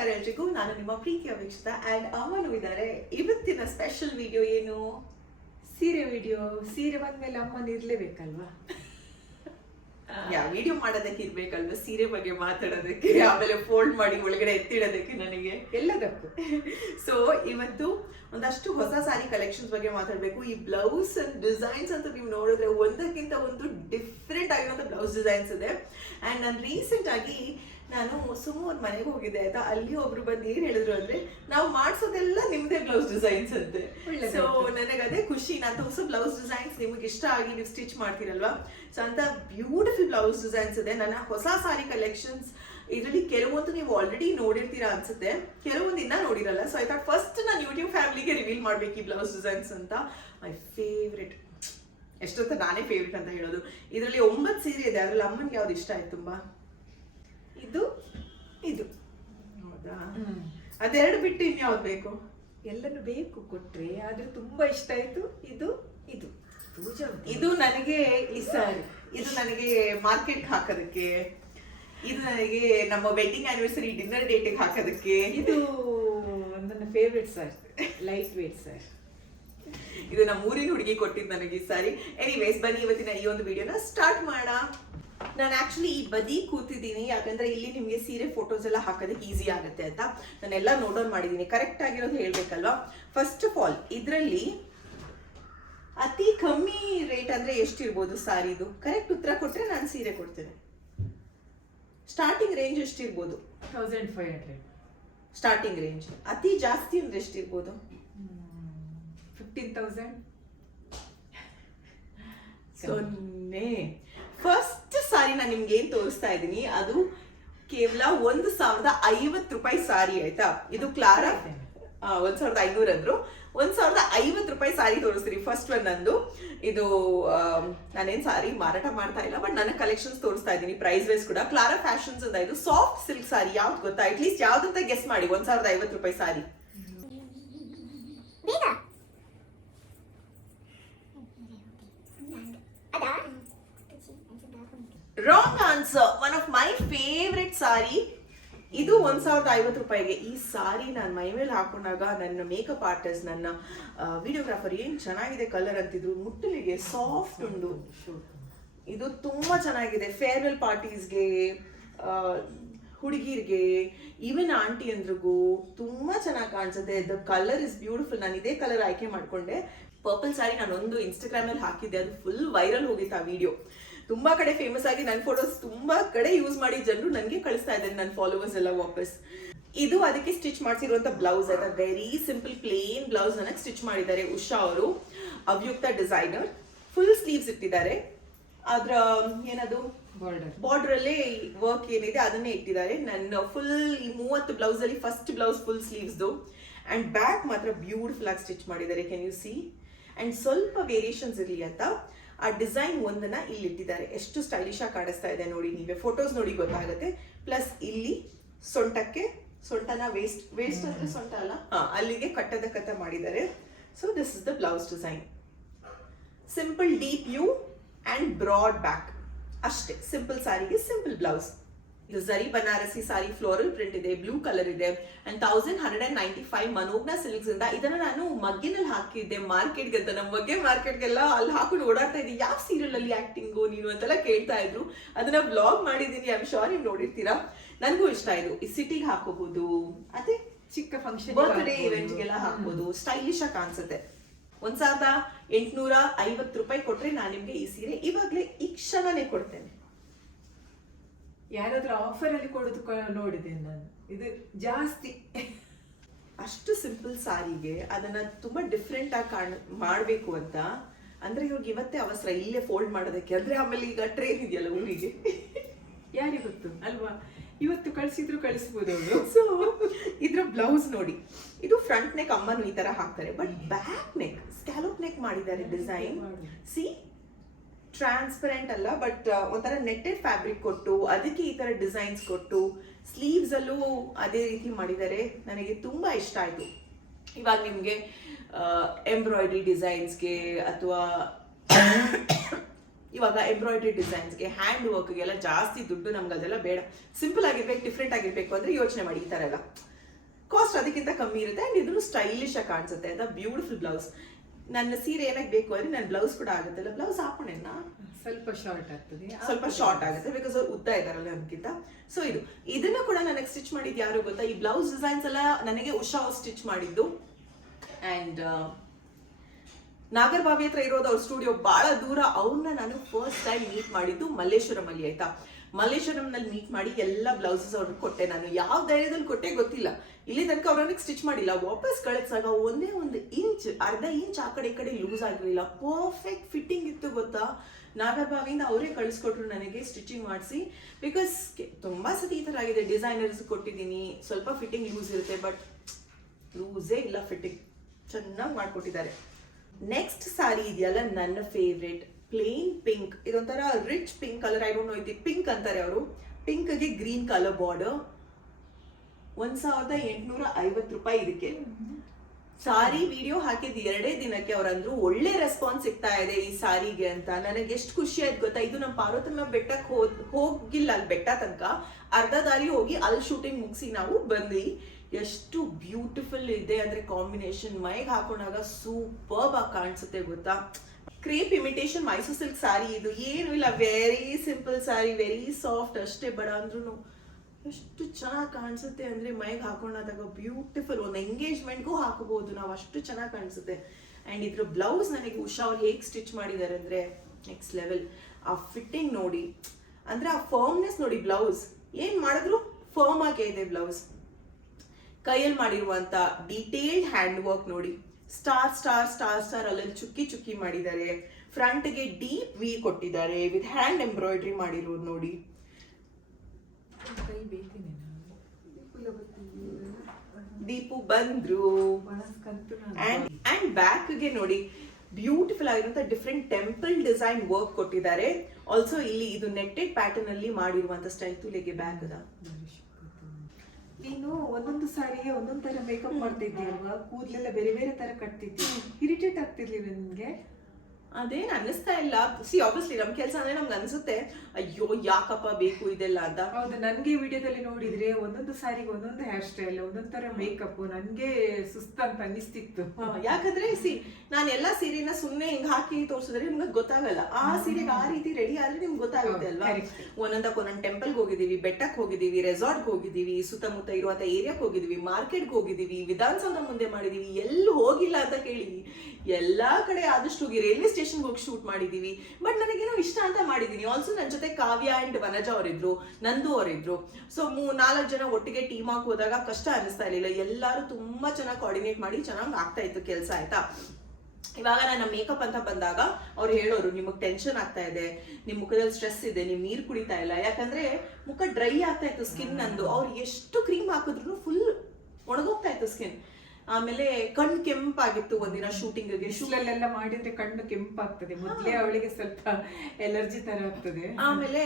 ನಮಸ್ಕಾರ ಎಲ್ರಿಗೂ. ನಾನು ನಿಮ್ಮ ಪ್ರೀತಿಯ ವೀಕ್ಷಿತ ಆ್ಯಂಡ್ ಅಮ್ಮನೂ ಇದ್ದಾರೆ. ಇವತ್ತಿನ ಸ್ಪೆಷಲ್ ವಿಡಿಯೋ ಏನು? ಸೀರೆ ವಿಡಿಯೋ. ಸೀರೆ ಬಂದ್ಮೇಲೆ ಅಮ್ಮನ ಇರ್ಲೇಬೇಕಲ್ವಾ? ವಿಡಿಯೋ ಮಾಡೋದಕ್ಕೆ ಇರ್ಬೇಕಲ್ವಾ, ಸೀರೆ ಬಗ್ಗೆ ಮಾತಾಡೋದಕ್ಕೆ, ಆಮೇಲೆ ಫೋಲ್ಡ್ ಮಾಡಿ ಒಳಗಡೆ ಎತ್ತಿಡೋದಕ್ಕೆ, ನನಗೆ ಎಲ್ಲದಕ್ಕೂ. ಸೊ ಇವತ್ತು ಒಂದಷ್ಟು ಹೊಸ ಸಾರಿ ಕಲೆಕ್ಷನ್ಸ್ ಬಗ್ಗೆ ಮಾತಾಡಬೇಕು. ಈ ಬ್ಲೌಸ್ ಅಂಡ್ ಡಿಸೈನ್ಸ್ ಅಂತ ನೀವು ನೋಡಿದ್ರೆ ಒಂದಕ್ಕಿಂತ ಒಂದು ಡಿಫ್ರೆಂಟ್ ಆಗಿರುವಂಥ ಬ್ಲೌಸ್ ಡಿಸೈನ್ಸ್ ಇದೆ. ಆ್ಯಂಡ್ ನಾನು ರೀಸೆಂಟ್ ಆಗಿ ನಾನು ಸುಮಾರು ಮನೆಗೆ ಹೋಗಿದ್ದೆ ಆಯ್ತಾ, ಅಲ್ಲಿ ಒಬ್ರು ಬಂದು ಏನ್ ಹೇಳಿದ್ರು ಅಂದ್ರೆ, ನಾವು ಮಾಡ್ಸೋದೆಲ್ಲ ನಿಮ್ದೇ ಬ್ಲೌಸ್ ಡಿಸೈನ್ಸ್ ಅಂತೆ. ಸೊ ನನಗೆ ಅದೇ ಖುಷಿ, ನಾನು ಹೊಸ ಬ್ಲೌಸ್ ಡಿಸೈನ್ಸ್ ನಿಮಗೆ ಇಷ್ಟ ಆಗಿ ನೀವು ಸ್ಟಿಚ್ ಮಾಡ್ತೀರಲ್ವಾ. ಸೊ ಅಂತ ಬ್ಯೂಟಿಫುಲ್ ಬ್ಲೌಸ್ ಡಿಸೈನ್ಸ್ ಇದೆ ನನ್ನ ಹೊಸ ಸಾರಿ ಕಲೆಕ್ಷನ್ಸ್. ಇದರಲ್ಲಿ ಕೆಲವೊಂದು ನೀವು ಆಲ್ರೆಡಿ ನೋಡಿರ್ತೀರಾ ಅನ್ಸುತ್ತೆ, ಕೆಲವೊಂದು ಇನ್ನ ನೋಡಿರಲ್ಲ. ಸೊ ಐ ಥಾಟ್ ಫಸ್ಟ್ ನಾನು ಯೂಟ್ಯೂಬ್ ಫ್ಯಾಮಿಲಿಗೆ ರಿವೀಲ್ ಮಾಡ್ಬೇಕು ಈ ಬ್ಲೌಸ್ ಡಿಸೈನ್ಸ್ ಅಂತ. ಮೈ ಫೇವ್ರೆಟ್, ಎಷ್ಟೊತ್ತ ನಾನೇ ಫೇವ್ರೆಟ್ ಅಂತ ಹೇಳೋದು. ಇದರಲ್ಲಿ 9 ಸೀರೆ ಇದೆ, ಅದ್ರಲ್ಲಿ ಅಮ್ಮನಿಗೆ ಯಾವ್ದು ಇಷ್ಟ ಆಯ್ತು ತುಂಬಾ? ಇದು ಇದು ಹೌದಾ? ಅದೆರಡು ಬಿಟ್ಟು ಇನ್ಯಾವ್ದು ಬೇಕು? ಎಲ್ಲನೂ ಬೇಕು ಕೊಟ್ರೆ, ಆದ್ರೆ ತುಂಬಾ ಇಷ್ಟ ಆಯ್ತು ಇದು ಇದು ಇದು ನನಗೆ ಈ ಸಾರಿ, ಇದು ನನಗೆ ಮಾರ್ಕೆಟ್ ಹಾಕೋದಕ್ಕೆ, ಇದು ನನಗೆ ನಮ್ಮ ವೆಡ್ಡಿಂಗ್ ಆನಿವರ್ಸರಿ ಡಿನ್ನರ್ ಡೇಟಿಗೆ ಹಾಕೋದಕ್ಕೆ. ಇದು ನನ್ನ favourite sir, light weight sir. ಇದು ನಮ್ಮ ಊರಿನ ಹುಡುಗಿ ಕೊಟ್ಟಿದ್ದು ನನಗೆ ಈ ಸಾರಿ. ಎನಿವೇಸ್ ಬನ್ನಿ ಇವತ್ತಿನ ಈ ಒಂದು ವಿಡಿಯೋನ ಸ್ಟಾರ್ಟ್ ಮಾಡೋಣ. ನಾನು ಆಕ್ಚುಲಿ ಈ ಬದಿ ಕೂತಿದ್ದೀನಿ, ಯಾಕಂದ್ರೆ ಇಲ್ಲಿ ನಿಮಗೆ ಸೀರೆ ಫೋಟೋಸ್ ಎಲ್ಲ ಹಾಕೋದಕ್ಕೆ ಈಸಿ ಆಗುತ್ತೆ ಅಂತ ನಾನೆಲ್ಲ ನೋಟ್ ಮಾಡಿದ್ದೀನಿ. ಕರೆಕ್ಟ್ ಆಗಿರೋದು ಹೇಳ್ಬೇಕಲ್ವಾ. ಫಸ್ಟ್ ಆಫ್ ಆಲ್ ಇದರಲ್ಲಿ ಅತಿ ಕಮ್ಮಿ ರೇಟ್ ಅಂದ್ರೆ ಎಷ್ಟಿರ್ಬೋದು ಸಾರಿದು? ಕರೆಕ್ಟ್ ಉತ್ತರ ಕೊಟ್ರೆ ನಾನು ಸೀರೆ ಕೊಡ್ತೇನೆ. ಸ್ಟಾರ್ಟಿಂಗ್ ರೇಂಜ್ ಎಷ್ಟಿರ್ಬೋದು? 1500 ಸ್ಟಾರ್ಟಿಂಗ್ ರೇಂಜ್. ಅತಿ ಜಾಸ್ತಿ ಅಂದ್ರೆ ಎಷ್ಟಿರ್ಬೋದು? 15,000. ಸೊನ್ನೆ. ಫಸ್ಟ್ ಸಾರಿ ನಾನು ನಿಮ್ಗೆ ಏನ್ ತೋರಿಸ್ತಾ ಇದ್ದೀನಿ ಅದು ಕೇವಲ 1,050 ರೂಪಾಯಿ ಸಾರಿ ಆಯ್ತಾ. ಇದು ಕ್ಲಾರಾ 1,500 ಅಂದ್ರು, 1,050 ರೂಪಾಯಿ ಸಾರಿ ತೋರಿಸ್ತೀನಿ. ಫಸ್ಟ್ ಒನ್ ನಂದು. ಇದು ನಾನೇನ್ ಸಾರಿ ಮಾರಾಟ ಮಾಡ್ತಾ ಇಲ್ಲ, ಬಟ್ ನನ್ನ ಕಲೆಕ್ಷನ್ಸ್ ತೋರಿಸ್ತಾ ಇದ್ದೀನಿ ಪ್ರೈಸ್ ವೈಸ್ ಕೂಡ. ಕ್ಲಾರಾ ಫ್ಯಾಷನ್ಸ್ ಅಂತ ಇದು ಸಾಫ್ಟ್ ಸಿಲ್ಕ್ ಸಾರಿ. ಯಾವ್ದು ಗೊತ್ತಾ? ಅಟ್ಲೀಸ್ಟ್ ಯಾವ್ದಂತ ಗೆಸ್ ಮಾಡಿ. 1,050 ರೂಪಾಯಿ sari. Wrong answer. One of my favourite sari. ಇದು 1,050 ರೂಪಾಯಿಗೆ. ಈ ಸಾರಿ ನಾನು ಮೈ ಮೇಲೆ ಹಾಕೊಂಡಾಗ ನನ್ನ ಮೇಕಪ್ ಆರ್ಟಿಸ್ಟ್, ನನ್ನ ವಿಡಿಯೋಗ್ರಾಫರ್ ಏನ್ ಚೆನ್ನಾಗಿದೆ ಕಲರ್ ಅಂತಿದ್ರು. ಮುಟ್ಟಲಿಗೆ ಸಾಫ್ಟ್ ಉಂಡು. ಇದು ತುಂಬಾ ಚೆನ್ನಾಗಿದೆ. ಫೇರ್ವೆಲ್ ಪಾರ್ಟೀಸ್ಗೆ, ಹುಡುಗಿರ್ಗೆ, ಈವನ್ ಆಂಟಿ ಅಂದ್ರಿಗೂ ತುಂಬಾ ಚೆನ್ನಾಗಿ ಕಾಣಿಸುತ್ತೆ. The colour is beautiful. ನಾನು ಇದೇ ಕಲರ್ ಆಯ್ಕೆ ಮಾಡ್ಕೊಂಡೆ. ಪರ್ಪಲ್ ಸಾರಿ ನಾನೊಂದು ಇನ್ಸ್ಟಾಗ್ರಾಮ್ ಅಲ್ಲಿ ಹಾಕಿದ್ದೆ, ಅದು ಫುಲ್ ವೈರಲ್ ಹೋಗಿತ್ತು ಆ ವಿಡಿಯೋ. ತುಂಬಾ ಕಡೆ ಫೇಮಸ್ ಆಗಿ ನನ್ನ ಫೋಟೋಸ್ ತುಂಬಾ ಕಡೆ ಯೂಸ್ ಮಾಡಿ ಜನರು ನನಗೆ ಕಳಿಸ್ತಾ ಇದ್ದಾರೆ, ನನ್ನ ಫಾಲೋವರ್ಸ್ ಎಲ್ಲ ವಾಪಸ್. ಇದು ಅದಕ್ಕೆ ಸ್ಟಿಚ್ ಮಾಡಿಸಿರುವಂತ ಬ್ಲೌಸ್. ಅದ ವೆರಿ ಸಿಂಪಲ್ ಪ್ಲೇನ್ ಬ್ಲೌಸ್ ನನಗೆ ಸ್ಟಿಚ್ ಮಾಡಿದ್ದಾರೆ ಉಷಾ ಅವರು, ಅವ್ಯುಕ್ತ ಡಿಸೈನರ್. ಫುಲ್ ಸ್ಲೀವ್ಸ್ ಇಟ್ಟಿದ್ದಾರೆ. ಅದ್ರ ಏನದು ಬಾರ್ಡರ್ ಅಲ್ಲೇ ವರ್ಕ್ ಏನಿದೆ ಅದನ್ನೇ ಇಟ್ಟಿದ್ದಾರೆ. ನನ್ನ ಫುಲ್ ಈ 30 ಬ್ಲೌಸ್ ಅಲ್ಲಿ first blouse full sleeves and back ಮಾತ್ರ ಬ್ಯೂಟಿಫುಲ್ ಆಗಿ ಸ್ಟಿಚ್ ಮಾಡಿದ್ದಾರೆ. Can U C? ಅಂಡ್ ಸ್ವಲ್ಪ ವೇರಿಯೇಷನ್ಸ್ ಇರಲಿ ಅಂತ ಆ ಡಿಸೈನ್ ಒಂದನ್ನ ಇಲ್ಲಿ ಇಟ್ಟಿದ್ದಾರೆ. ಎಷ್ಟು ಸ್ಟೈಲಿಶ್ ಆಗಿ ಕಾಣಿಸ್ತಾ ಇದೆ ನೋಡಿ, ನೀವೇ ಫೋಟೋಸ್ ನೋಡಿ ಗೊತ್ತಾಗುತ್ತೆ. ಪ್ಲಸ್ ಇಲ್ಲಿ ಸೊಂಟನ ವೇಸ್ಟ್ ಅಂದ್ರೆ ಸೊಂಟ ಅಲ್ಲ, ಅಲ್ಲಿಗೆ ಕಟ್ಟದ ಮಾಡಿದ್ದಾರೆ. So this is the blouse design. Simple deep U and broad back ಅಷ್ಟೇ. ಸಿಂಪಲ್ ಸಾರಿಗೆ ಸಿಂಪಲ್ ಬ್ಲೌಸ್. ಇದು ಝರಿ ಬನಾರಸಿ ಸಾರಿ, ಫ್ಲೋರಲ್ ಪ್ರಿಂಟ್ ಇದೆ, ಬ್ಲೂ ಕಲರ್ ಇದೆ ಅಂಡ್ 1195 ಮನೋಗ್ನ ಸಿಲ್ಕ್ಸ್ ಇಂದ. ಇದನ್ನ ನಾನು ಮಗ್ಗಿನಲ್ಲಿ ಹಾಕಿದ್ದೆ ಮಾರ್ಕೆಟ್ಗೆ ಅಂತ. ನಮ್ಮ ಬಗ್ಗೆ ಮಾರ್ಕೆಟ್ಗೆಲ್ಲ ಅಲ್ಲಿ ಹಾಕೊಂಡು ಓಡಾಡ್ತಾ ಇದ್ದೆ, ಯಾವ ಸೀರಿಯಲ್ ಅಲ್ಲಿ ಆಕ್ಟಿಂಗು ನೀನು ಅಂತೆಲ್ಲ ಕೇಳ್ತಾ ಇದ್ರು. ಅದನ್ನ ಬ್ಲಾಗ್ ಮಾಡಿದೀನಿ, ಐ ಆಮ್ ಶೋರ್ ನೀವು ನೋಡಿರ್ತೀರಾ. ನನಗೂ ಇಷ್ಟ ಇದು. ಈ ಸಿಟಿಗೆ ಹಾಕೋಬಹುದು, ಅದೇ ಚಿಕ್ಕ ಫಂಕ್ಷನ್, ಬರ್ತ್ಡೇ ಇವೆಂಟ್ಗೆಲ್ಲ ಹಾಕ್ಬೋದು. ಸ್ಟೈಲಿಶ್ ಆಗಿ ಕಾಣಿಸುತ್ತೆ. 1,050 ರೂಪಾಯಿ ಕೊಟ್ರೆ ನಾನು ನಿಮ್ಗೆ ಈ ಸೀರೆ ಇವಾಗ್ಲೇ ಈ ಕ್ಷಣನೇ ಕೊಡ್ತೇನೆ. ಯಾರಾದ್ರೂ ಆಫರ್ ಅಲ್ಲಿ ಕೊಡೋದು ನೋಡಿದೆ ನಾನು. ಇದು ಜಾಸ್ತಿ. ಅಷ್ಟು ಸಿಂಪಲ್ ಸಾರಿಗೆ ಅದನ್ನ ತುಂಬಾ ಡಿಫ್ರೆಂಟ್ ಆಗಿ ಮಾಡ್ಬೇಕು ಅಂತ ಅಂದ್ರೆ ಇವ್ರಿಗೆ ಇವತ್ತೇ ಅವಸರ ಇಲ್ಲೇ ಫೋಲ್ಡ್ ಮಾಡೋದಕ್ಕೆ. ಅಂದ್ರೆ ಆಮೇಲೆ ಈಗ ಟ್ರೈನ್ ಇದೆಯಲ್ಲ ಊರಿಗೆ, ಯಾರಿಗೆ ಗೊತ್ತು ಅಲ್ವಾ, ಇವತ್ತು ಕಳಿಸಿದ್ರು ಕಳಿಸ್ಬೋದು ಅವರು. ಸೊ ಇದ್ರ ಬ್ಲೌಸ್ ನೋಡಿ, ಇದು ಫ್ರಂಟ್ ನೆಕ್ ಅಮ್ಮನು ಈ ತರ ಹಾಕ್ತಾರೆ, ಬಟ್ ಬ್ಯಾಕ್ ನೆಕ್ ಸ್ಕ್ಯಾಲೋಪ್ ನೆಕ್ ಮಾಡಿದ್ದಾರೆ. ಡಿಸೈನ್ ಸಿ, ಟ್ರಾನ್ಸ್ಪರೆಂಟ್ ಅಲ್ಲ, ಬಟ್ ಒಂಥರ ನೆಟ್ಟೆಡ್ ಫ್ಯಾಬ್ರಿಕ್ ಕೊಟ್ಟು ಅದಕ್ಕೆ ಈ ತರ ಡಿಸೈನ್ಸ್ ಕೊಟ್ಟು ಸ್ಲೀವ್ಸ್ ಅಲ್ಲೂ ಅದೇ ರೀತಿ ಮಾಡಿದ್ದಾರೆ. ನನಗೆ ತುಂಬಾ ಇಷ್ಟ ಆಯ್ತು. ಇವಾಗ ನಿಮ್ಗೆ ಎಂಬ್ರಾಯ್ಡ್ರಿ ಡಿಸೈನ್ಸ್ಗೆ ಅಥವಾ ಇವಾಗ ಎಂಬ್ರಾಯ್ಡ್ರಿ ಡಿಸೈನ್ಸ್ಗೆ, ಹ್ಯಾಂಡ್ ವರ್ಕ್ಗೆಲ್ಲ ಜಾಸ್ತಿ ದುಡ್ಡು ನಮ್ಗೆ ಅದೆಲ್ಲ ಬೇಡ. ಸಿಂಪಲ್ ಆಗಿರ್ಬೇಕು, ಡಿಫ್ರೆಂಟ್ ಆಗಿರ್ಬೇಕು ಅಂದ್ರೆ ಯೋಚನೆ ಮಾಡಿ ಈ ತರ ಎಲ್ಲ. ಕಾಸ್ಟ್ ಅದಕ್ಕಿಂತ ಕಮ್ಮಿ ಇರುತ್ತೆ ಅಂಡ್ ಇದ್ರೂ ಸ್ಟೈಲಿಶ್ ಆಗಿ ಕಾಣಿಸುತ್ತೆ ಅಂತ. Beautiful blouse. ನನ್ನ ಸೀರೆ ಏನಕ್ಕೆ ಬೇಕು ಅಂದ್ರೆ ನನ್ನ ಬ್ಲೌಸ್ ಕೂಡ ಆಗುತ್ತಲ್ಲ, ಬ್ಲೌಸ್ ಹಾಕೊಂಡೇನಾ ಸ್ವಲ್ಪ ಶಾರ್ಟ್ ಆಗ್ತದೆ, ಸ್ವಲ್ಪ ಶಾರ್ಟ್ ಆಗುತ್ತೆ ಬಿಕಾಸ್ ಅವ್ರು ಉದ್ದ ಇದಾರಲ್ಲ ನನ್ಗಿಂತ. ಸೊ ಇದನ್ನ ಕೂಡ ನನಗೆ ಸ್ಟಿಚ್ ಮಾಡಿದ್ದು ಯಾರು ಗೊತ್ತಾ, ಈ ಬ್ಲೌಸ್ ಡಿಸೈನ್ಸ್ ಎಲ್ಲ ನನಗೆ ಉಷಾ ಸ್ಟಿಚ್ ಮಾಡಿದ್ದು. ಅಂಡ್ ನಾಗರಬಾವಿ ಹತ್ರ ಇರೋದು ಅವ್ರ ಸ್ಟುಡಿಯೋ, ಬಹಳ ದೂರ. ಅವ್ರನ್ನ ನಾನು ಫಸ್ಟ್ ಟೈಮ್ ಮೀಟ್ ಮಾಡಿದ್ದು ಮಲ್ಲೇಶ್ವರಂ ಅಲ್ಲಿ ಆಯ್ತಾ. ಮಲ್ಲೇಶ್ವರಂನಲ್ಲಿ ಮೀಟ್ ಮಾಡಿ ಎಲ್ಲ ಬ್ಲೌಸಸ್ ಅವ್ರಿಗೆ ಕೊಟ್ಟೆ. ನಾನು ಯಾವ ಧೈರ್ಯದಲ್ಲಿ ಕೊಟ್ಟೆ ಗೊತ್ತಿಲ್ಲ, ಇಲ್ಲಿ ತನಕ ಅವ್ರನಿಗೆ ಸ್ಟಿಚ್ ಮಾಡಿಲ್ಲ. ವಾಪಸ್ ಕಳಿಸಾಗ ಒಂದೇ ಒಂದು ಇಂಚ್, ಅರ್ಧ ಇಂಚ್ ಆ ಕಡೆ ಈ ಕಡೆ ಲೂಸ್ ಆಗಿರಲಿಲ್ಲ, ಪರ್ಫೆಕ್ಟ್ ಫಿಟ್ಟಿಂಗ್ ಇತ್ತು ಗೊತ್ತಾ. ನಾಗರಬಾವಿಯಿಂದ ಅವರೇ ಕಳಿಸ್ಕೊಟ್ರು ನನಗೆ ಸ್ಟಿಚಿಂಗ್ ಮಾಡಿಸಿ. ಬಿಕಾಸ್ ತುಂಬಾ ಸತಿ ಈ ತರ ಆಗಿದೆ, ಡಿಸೈನರ್ಸ್ ಕೊಟ್ಟಿದ್ದೀನಿ, ಸ್ವಲ್ಪ ಫಿಟ್ಟಿಂಗ್ ಲೂಸ್ ಇರುತ್ತೆ, ಬಟ್ ಲೂಸೇ ಇಲ್ಲ, ಫಿಟ್ಟಿಂಗ್ ಚೆನ್ನಾಗಿ ಮಾಡ್ಕೊಟ್ಟಿದ್ದಾರೆ. ನೆಕ್ಸ್ಟ್ ಸಾರಿ ಇದೆಯಲ್ಲ ನನ್ನ ಫೇವ್ರೇಟ್, ಪ್ಲೇನ್ ಪಿಂಕ್. ಇದೊಂಥರ rich pink colour, I don't know, ಇದು ಪಿಂಕ್ ಅಂತಾರೆ ಅವರು. ಪಿಂಕ್ಗೆ ಗ್ರೀನ್ ಕಲರ್ ಬಾರ್ಡರ್. 1850 ರೂಪಾಯಿ ಇದಕ್ಕೆ. ಸಾರಿ ವಿಡಿಯೋ ಹಾಕಿದ್ 2 ದಿನಕ್ಕೆ ಅವ್ರಂದ್ರು ಒಳ್ಳೆ ರೆಸ್ಪಾನ್ಸ್ ಸಿಗ್ತಾ ಇದೆ ಈ ಸಾರಿಗೆ ಅಂತ. ನನಗೆ ಎಷ್ಟು ಖುಷಿ ಆಯ್ತು ಗೊತ್ತಾ. ಇದು ನಮ್ಮ ಪಾರ್ವತಮ್ಮ ಬೆಟ್ಟಕ್ಕೆ ಹೋಗಿಲ್ಲ, ಅಲ್ಲಿ ಬೆಟ್ಟ ತನಕ ಅರ್ಧ ದಾರಿ ಹೋಗಿ ಅಲ್ಲಿ ಶೂಟಿಂಗ್ ಮುಗಿಸಿ ನಾವು ಬಂದ್ವಿ. ಎಷ್ಟು ಬ್ಯೂಟಿಫುಲ್ ಇದೆ ಅಂದ್ರೆ ಕಾಂಬಿನೇಷನ್, ಮೈಗೆ ಹಾಕೊಂಡಾಗ ಸೂಪರ್ಬ್ ಆಗಿ ಕಾಣಿಸುತ್ತೆ ಗೊತ್ತಾ. ಕ್ರೇಪ್ ಇಮಿಟೇಷನ್ ಮೈಸೂರು ಸಿಲ್ಕ್ ಸಾರಿ ಇದು, ಏನು ಇಲ್ಲ, ವೆರಿ ಸಿಂಪಲ್ ಸಾರಿ, ವೆರಿ ಸಾಫ್ಟ್ ಅಷ್ಟೇ. ಬಡ ಅಂದ್ರೂ ಎಷ್ಟು ಚೆನ್ನಾಗಿ ಕಾಣಿಸುತ್ತೆ ಅಂದ್ರೆ ಮೈಗೆ ಹಾಕೊಂಡಾಗ ಬ್ಯೂಟಿಫುಲ್. ಒಂದು ಎಂಗೇಜ್ಮೆಂಟ್ಗೂ ಹಾಕಬಹುದು ನಾವು, ಅಷ್ಟು ಚೆನ್ನಾಗಿ ಕಾಣಿಸುತ್ತೆ. ಅಂಡ್ ಇದ್ರ ಬ್ಲೌಸ್ ನನಗೆ ಉಷಾ ಅವ್ರು ಹೇಗೆ ಸ್ಟಿಚ್ ಮಾಡಿದ್ದಾರೆ ಅಂದ್ರೆ ನೆಕ್ಸ್ಟ್ ಲೆವೆಲ್. ಆ ಫಿಟ್ಟಿಂಗ್ ನೋಡಿ, ಅಂದ್ರೆ ಆ ಫರ್ಮ್ನೆಸ್ ನೋಡಿ. ಬ್ಲೌಸ್ ಏನ್ ಮಾಡಿದ್ರು ಫರ್ಮ್ ಆಗೇ ಇದೆ ಬ್ಲೌಸ್. ಕೈಯಲ್ಲಿ ಮಾಡಿರುವಂತ ಡಿಟೇಲ್ಡ್ ಹ್ಯಾಂಡ್ ವರ್ಕ್ ನೋಡಿ, ಸ್ಟಾರ್ ಸ್ಟಾರ್ ಸ್ಟಾರ್ ಸ್ಟಾರ್ ಅಲ್ಲಲ್ಲಿ ಚುಕ್ಕಿ ಚುಕ್ಕಿ ಮಾಡಿದ್ದಾರೆ. ಫ್ರಂಟ್ಗೆ ಡೀಪ್ ವಿ ಕೊಟ್ಟಿದ್ದಾರೆ ವಿತ್ ಹ್ಯಾಂಡ್ ಎಂಬ್ರಾಯ್ಡ್ರಿ ಮಾಡಿರೋದು ನೋಡಿ. ದೀಪು ಬಂದ್ರು. ಅಂಡ್ ಬ್ಯಾಕ್ಗೆ ನೋಡಿ ಬ್ಯೂಟಿಫುಲ್ ಆಗಿರುವಂತ ಡಿಫ್ರೆಂಟ್ ಟೆಂಪಲ್ ಡಿಸೈನ್ ವರ್ಕ್ ಕೊಟ್ಟಿದ್ದಾರೆ. ಆಲ್ಸೋ ಇಲ್ಲಿ ಇದು ನೆಟ್ಟೆಡ್ ಪ್ಯಾಟರ್ನ್ ಅಲ್ಲಿ ಮಾಡಿರುವಂತ ಸ್ಟೈಲ್. ತುಲೆಗೆ ಬ್ಯಾಗ್ ಅದ. ನೀನು ಒಂದೊಂದು ಸಾರಿಗೆ ಒಂದೊಂದ್ ತರ ಮೇಕಪ್ ಮಾಡ್ತಿದ್ದಿ ಅಲ್ವಾ, ಕೂದ್ಲೆಲ್ಲ ಬೇರೆ ಬೇರೆ ತರ ಕಟ್ತಿದ್ದಿ, ಇರಿಟೇಟ್ ಆಗ್ತಿರ್ಲಿಲ್ಲ ನಿನ್ಗೆ? ಅದೇನ್ ಅನ್ನಿಸ್ತಾ ಇಲ್ಲ. ಸಿ ಆಬ್ವಿಯಸ್ಲಿ ನಮ್ ಕೆಲಸ ಅಂದ್ರೆ ನಮ್ಗೆ ಅನ್ಸುತ್ತೆ ಅಯ್ಯೋ ಯಾಕಪ್ಪ ಬೇಕು ಇದೆಲ್ಲ ಅಂತ. ಹೌದು, ನನ್ಗೆ ವಿಡಿಯೋದಲ್ಲಿ ನೋಡಿದ್ರೆ ಒಂದೊಂದು ಸಾರಿಗೆ ಒಂದೊಂದು ಹೇರ್ ಸ್ಟೈಲ್, ಒಂದೊಂದ್ ತರ ಮೇಕಪ್, ನನ್ಗೆ ಸುಸ್ತಂತ ಅನ್ನಿಸ್ತಿತ್ತು. ಯಾಕಂದ್ರೆ ಸಿ ನಾನು ಎಲ್ಲಾ ಸೀರೆನ ಸುಮ್ನೆ ಹಿಂಗ್ ಹಾಕಿ ತೋರ್ಸಿದ್ರೆ ನಿಮ್ಗೆ ಗೊತ್ತಾಗಲ್ಲ. ಆ ಸೀರೆಗೆ ಆ ರೀತಿ ರೆಡಿ ಆದ್ರೆ ನಿಮ್ಗೆ ಗೊತ್ತಾಗುತ್ತೆ ಅಲ್ವಾ. ಒಂದೊಂದ್ ಟೆಂಪಲ್ಗೆ ಹೋಗಿದೀವಿ, ಬೆಟ್ಟಕ್ಕೆ ಹೋಗಿದೀವಿ, ರೆಸಾರ್ಟ್ಗೆ ಹೋಗಿದೀವಿ, ಸುತ್ತಮುತ್ತ ಇರುವಂತ ಏರಿಯಾಕ್ ಹೋಗಿದೀವಿ, ಮಾರ್ಕೆಟ್ಗೆ ಹೋಗಿದೀವಿ, ವಿಧಾನಸೌಧ ಮುಂದೆ ಮಾಡಿದೀವಿ. ಎಲ್ಲಿ ಹೋಗಿಲ್ಲ ಅಂತ ಕೇಳಿ ಎಲ್ಲಾ ಕಡೆ ಆದಷ್ಟು ಹೋಗಿ, ರೈಲ್ವೆ ಸ್ಟೇಷನ್ ಹೋಗಿ ಶೂಟ್ ಮಾಡಿದೀವಿ. ಬಟ್ ನನಗೇನೋ ಇಷ್ಟ ಅಂತ ಮಾಡಿದೀನಿ. ಆಲ್ಸೋ ನನ್ನ ಜೊತೆ ಕಾವ್ಯ ಅಂಡ್ ವನಜಾ ಅವರಿದ್ರು, ನಂದು ಅವರಿದ್ರು. ಸೊ 3-4 ಜನ ಒಟ್ಟಿಗೆ ಟೀಮ್ ಆಗಿ ಹೋದಾಗ ಕಷ್ಟ ಅನಿಸ್ತಾ ಇರ್ಲಿಲ್ಲ. ಎಲ್ಲಾರು ತುಂಬಾ ಚೆನ್ನಾಗಿ ಕೋಆರ್ಡಿನೇಟ್ ಮಾಡಿ ಚೆನ್ನಾಗಿ ಆಗ್ತಾ ಇತ್ತು ಕೆಲಸ ಆಯ್ತಾ. ಇವಾಗ ನನ್ನ ಮೇಕಪ್ ಅಂತ ಬಂದಾಗ ಅವ್ರು ಹೇಳೋರು, ನಿಮಗ್ ಟೆನ್ಷನ್ ಆಗ್ತಾ ಇದೆ, ನಿಮ್ ಮುಖದಲ್ಲಿ ಸ್ಟ್ರೆಸ್ ಇದೆ, ನೀವ್ ನೀರ್ ಕುಡಿತಾ ಇಲ್ಲ. ಯಾಕಂದ್ರೆ ಮುಖ ಡ್ರೈ ಆಗ್ತಾ ಇತ್ತು ಸ್ಕಿನ್ ನಂದು. ಅವ್ರು ಎಷ್ಟು ಕ್ರೀಮ್ ಹಾಕಿದ್ರು ಫುಲ್ ಒಣಗೋಗ್ತಾ ಇತ್ತು ಸ್ಕಿನ್. ಆಮೇಲೆ ಕಣ್ಣು ಕೆಂಪಾಗಿತ್ತು ಒಂದಿನ ಶೂಟಿಂಗ್ ಗೆ. ಶೂಲಲ್ಲೆಲ್ಲ ಮಾಡಿದ್ರೆ ಕಣ್ಣು ಕೆಂಪಾಗ್ತದೆ, ಮೊದ್ಲೇ ಅವಳಿಗೆ ಸ್ವಲ್ಪ ಎಲರ್ಜಿ ತರ ಆಗ್ತದೆ. ಆಮೇಲೆ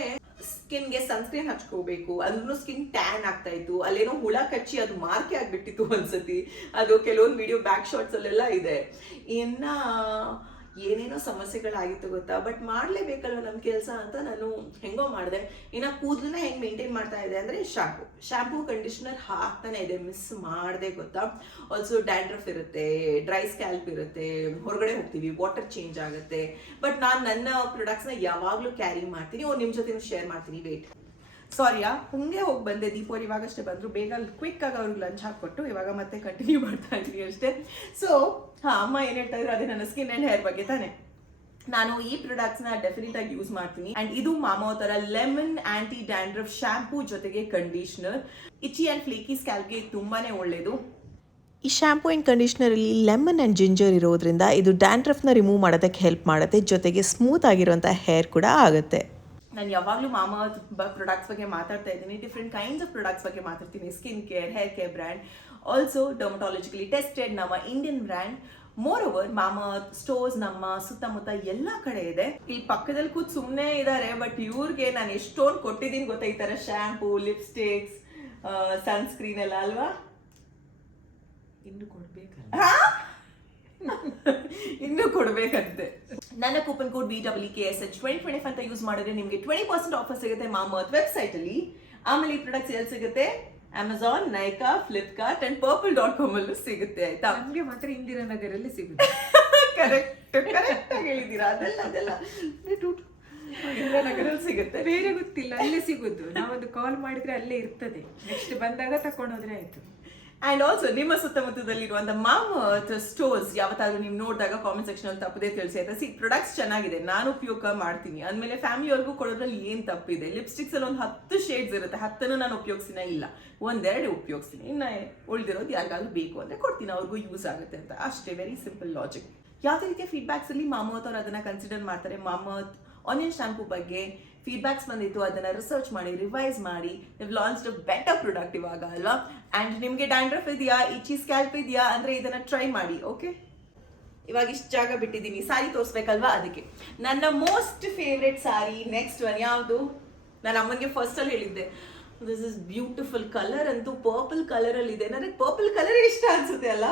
ಸ್ಕಿನ್ ಗೆ ಸನ್ಸ್ಕ್ರೀನ್ ಹಚ್ಕೋಬೇಕು ಅಂದ್ರೂ ಸ್ಕಿನ್ ಟ್ಯಾನ್ ಆಗ್ತಾ ಇತ್ತು. ಅಲ್ಲೇನೋ ಹುಳ ಕಚ್ಚಿ ಅದು ಮಾರ್ಕೆ ಆಗ್ಬಿಟ್ಟಿತ್ತು ಒಂದ್ಸತಿ. ಅದು ಕೆಲವೊಂದು ವಿಡಿಯೋ ಬ್ಯಾಕ್ ಶಾಟ್ಸ್ ಅಲ್ಲೆಲ್ಲ ಇದೆ. ಏನೇನೋ ಸಮಸ್ಯೆಗಳಾಗಿತ್ತು ಗೊತ್ತಾ. ಬಟ್ ಮಾಡ್ಲೇಬೇಕಲ್ವ ನಮ್ ಕೆಲಸ ಅಂತ ನಾನು ಹೆಂಗೋ ಮಾಡಿದೆ. ಇನ್ನ ಕೂದಲನ್ನ ಹೆಂಗ್ ಮೇಂಟೈನ್ ಮಾಡ್ತಾ ಇದೆ ಅಂದ್ರೆ ಶಾಂಪೂ ಕಂಡೀಷನರ್ ಹಾಕ್ತಾನೆ ಇದೆ, ಮಿಸ್ ಮಾಡದೆ ಗೊತ್ತಾ. ಆಲ್ಸೋ ಡ್ಯಾಂಡ್ರಫ್ ಇರುತ್ತೆ, ಡ್ರೈ ಸ್ಕ್ಯಾಲ್ಪ್ ಇರುತ್ತೆ, ಹೊರಗಡೆ ಹೋಗ್ತೀವಿ, ವಾಟರ್ ಚೇಂಜ್ ಆಗುತ್ತೆ. ಬಟ್ ನಾನು ನನ್ನ ಪ್ರಾಡಕ್ಟ್ಸ್ ನ ಯಾವಾಗ್ಲೂ ಕ್ಯಾರಿ ಮಾಡ್ತೀನಿ. ನಿಮ್ ಜೊತೆ ಶೇರ್ ಮಾಡ್ತೀನಿ. ವೇಟ್, ಸಾರಿಯಾ, ಹಂಗೆ ಹೋಗಿ ಬಂದೆ. ದೀಪೋರ್ ಇವಾಗಷ್ಟೇ ಬಂದ್ರು. ಬೇಗ ಕ್ವಿಕ್ ಆಗಿ ಅವ್ರಿಗೆ ಲಂಚ್ ಹಾಕ್ಕೊಟ್ಟು ಇವಾಗ ಮತ್ತೆ ಕಂಟಿನ್ಯೂ ಮಾಡ್ತಾ ಇದ್ದೀನಿ ಅಷ್ಟೇ. ಸೊ ಅಮ್ಮ ಏನ್ ಹೇಳ್ತಾ ಇದ್ರು, ಅದೇ ನನ್ನ ಸ್ಕಿನ್ ಅಂಡ್ ಹೇರ್ ಬಗ್ಗೆ ತಾನೆ. ನಾನು ಈ ಪ್ರಾಡಕ್ಟ್ಸ್ ನ ಡೆಫಿನೆಟ್ ಆಗಿ ಯೂಸ್ ಮಾಡ್ತೀನಿ. ಅಂಡ್ ಇದು ಮಾಮಾತರ ಲೆಮನ್ ಆಂಟಿ ಡ್ಯಾಂಡ್ರಫ್ ಶಾಂಪೂ ಜೊತೆಗೆ ಕಂಡೀಷನರ್. ಇಚಿ ಅಂಡ್ ಫ್ಲೇಕಿ ಸ್ಕ್ಯಾಲ್ಪ್ಗೆ ತುಂಬಾನೇ ಒಳ್ಳೇದು. ಈ ಶಾಂಪೂ ಆ್ಯಂಡ್ ಕಂಡೀಷ್ನರಲ್ಲಿ ಲೆಮನ್ ಆ್ಯಂಡ್ ಜಿಂಜರ್ ಇರೋದ್ರಿಂದ ಇದು ಡ್ಯಾಂಡ್ರಫ್ನ ರಿಮೂವ್ ಮಾಡೋದಕ್ಕೆ ಹೆಲ್ಪ್ ಮಾಡುತ್ತೆ, ಜೊತೆಗೆ ಸ್ಮೂತ್ ಆಗಿರುವಂಥ ಹೇರ್ ಕೂಡ ಆಗುತ್ತೆ. ನಾನು ಯಾವಾಗಲೂ ಮಾಮಾ ಪ್ರಾಡಕ್ಟ್ಸ್ ಬಗ್ಗೆ ಮಾತಾಡ್ತಾ ಇದ್ದೀನಿ. ಡಿಫ್ರೆಂಟ್ ಕೈಂಡ್ಸ್ ಆಫ್ ಪ್ರಾಡಕ್ಟ್ಸ್ ಬಗ್ಗೆ ಮಾತಾಡ್ತೀನಿ. Skin care, hair care brand, also dermatologically tested ನಮ್ಮ ಇಂಡಿಯನ್ ಬ್ರ್ಯಾಂಡ್. ಮೋರ್ ಓವರ್ ಮಾಮಾ ಸ್ಟೋರ್ಸ್ ನಮ್ಮ ಸುತ್ತಮುತ್ತ ಎಲ್ಲ ಕಡೆ ಇದೆ. ಇಲ್ಲಿ ಪಕ್ಕದಲ್ಲಿ ಕೂತ್ ಸುಮ್ಮನೆ ಇದ್ದಾರೆ, ಬಟ್ ಇವ್ರಿಗೆ ನಾನು ಎಷ್ಟೊಂದು ಕೊಟ್ಟಿದ್ದೀನಿ ಗೊತ್ತಾ. ಈ ತರ ಶಾಂಪೂ, ಲಿಪ್ಸ್ಟಿಕ್ಸ್, ಸನ್ಸ್ಕ್ರೀನ್ ಎಲ್ಲ ಅಲ್ವಾ. ಇನ್ನು ಕೊಡ್ಬೇಕಲ್ಲ, ಇನ್ನೂ ಕೊಡ್ಬೇಕಂತೆ. ನನ್ನ ಕೂಪನ್ ಕೋಡ್ BWKSH 2025 ಅಂತ ಯೂಸ್ ಮಾಡಿದ್ರೆ ನಿಮಗೆ 20% ಆಫರ್ ಸಿಗುತ್ತೆ ಮಾಮಾ ವೆಬ್ಸೈಟ್ ಅಲ್ಲಿ. ಆಮೇಲೆ ಈ ಪ್ರಾಡಕ್ಟ್ಸ್ ಎಲ್ಲಿ ಸಿಗುತ್ತೆ? Amazon, Nykaa, Flipkart and purple.com ಅಲ್ಲೂ ಸಿಗುತ್ತೆ ಆಯ್ತಾ. ನಮ್ಗೆ ಮಾತ್ರ ಇಂದಿರಾನಗರಲ್ಲಿ ಸಿಗುತ್ತೆ. ಕರೆಕ್ಟ್ ಆಗಿ ಹೇಳಿದ್ದೀರಾ. ಅದೆಲ್ಲ ಇಂದಿರಾನಗರಲ್ಲಿ ಸಿಗುತ್ತೆ. ಬೇರೆ ಗೊತ್ತಿಲ್ಲ, ಅಲ್ಲೇ ಸಿಗುದು. ನಾವೊಂದು ಕಾಲ್ ಮಾಡಿದ್ರೆ ಅಲ್ಲೇ ಇರ್ತದೆ. ನೆಕ್ಸ್ಟ್ ಬಂದಾಗ ತಕೊಂಡೋದ್ರೆ ಆಯ್ತು. ಅಂಡ್ ಆಲ್ಸೋ ನಿಮ್ಮ ಸುತ್ತಮುತ್ತದಲ್ಲಿರುವಂತ ಮಾಮರ್ತ್ ಸ್ಟೋರ್ಸ್ ಯಾವತ್ತಾದ್ರೂ ನೀವು ನೋಡಿದಾಗ ಕಾಮೆಂಟ್ ಸೆಕ್ಷನ್ ಅಲ್ಲಿ ತಪ್ಪದೇ ತಿಳಿಸಿ ಆಯ್ತಾ. ಪ್ರಾಡಕ್ಟ್ಸ್ ಚೆನ್ನಾಗಿದೆ, ನಾನು ಉಪಯೋಗ ಮಾಡ್ತೀನಿ ಅಂದಮೇಲೆ ಫ್ಯಾಮಿಲಿಯವ್ರಿಗೂ ಕೊಡೋದ್ರಲ್ಲಿ ಏನ್ ತಪ್ಪಿದೆ. ಲಿಪ್ಸ್ಟಿಕ್ಸ್ ಅಲ್ಲಿ ಒಂದು 10 ಶೇಡ್ಸ್ ಇರುತ್ತೆ, 10 ನಾನು ಉಪಯೋಗಿಸಿನ ಇಲ್ಲ, 1-2 ಉಪಯೋಗಿಸ್ತೀನಿ. ಇನ್ನ ಉಳಿದಿರೋದು ಯಾರಿಗಾದ್ರೂ ಬೇಕು ಅಂದ್ರೆ ಕೊಡ್ತೀನಿ, ಅವ್ರಿಗೂ ಯೂಸ್ ಆಗುತ್ತೆ ಅಂತ ಅಷ್ಟೇ. Very simple logic. ಯಾವುದೇ ರೀತಿಯ ಫೀಡ್ಬ್ಯಾಕ್ಸ್ ಅಲ್ಲಿ ಮಾಮರ್ತ್ ಅವ್ರು ಅದನ್ನ ಕನ್ಸಿಡರ್ ಮಾಡ್ತಾರೆ. ಮಾಮರ್ತ್ ಆನಿಯನ್ ಶಾಂಪೂ ಬಗ್ಗೆ ಫೀಡ್ಬ್ಯಾಕ್ಸ್ ಬಂದಿತ್ತು, ಅದನ್ನ ರಿಸರ್ಚ್ ಮಾಡಿ ರಿವೈಸ್ ಮಾಡಿ ಲಾಂಚ್ಡ್ ಬೆಟರ್ ಪ್ರಾಡಕ್ಟ್ ಇವಾಗ ಅಲ್ವಾ. ಅಂಡ್ ನಿಮ್ಗೆ ಡ್ಯಾಂಡ್ರಫ್ ಇದೆಯಾ, ಇಚಿ ಸ್ಕ್ಯಾಲ್ಪ್ ಇದೆಯಾ ಅಂದ್ರೆ ಇದನ್ನ ಟ್ರೈ ಮಾಡಿ. ಓಕೆ, ಇವಾಗ ಇಷ್ಟು ಜಾಗ ಬಿಟ್ಟಿದ್ದೀನಿ, ಸಾರಿ ತೋರಿಸ್ಬೇಕಲ್ವಾ, ಅದಕ್ಕೆ ನನ್ನ ಮೋಸ್ಟ್ ಫೇವ್ರೆಟ್ ಸಾರಿ ನೆಕ್ಸ್ಟ್ ಒನ್ ಯಾವುದು. ನಾನು ಅಮ್ಮನಿಗೆ ಫಸ್ಟ್ ಅಲ್ಲಿ ಹೇಳಿದ್ದೆ, ದಿಸ್ ಇಸ್ ಬ್ಯೂಟಿಫುಲ್. ಕಲರ್ ಅಂತೂ ಪರ್ಪಲ್ ಕಲರ್ ಅಲ್ಲಿ ಇದೆ. ನನಗೆ ಪರ್ಪಲ್ ಕಲರ್ ಇಷ್ಟ ಅನ್ಸುತ್ತೆ ಅಲ್ಲ.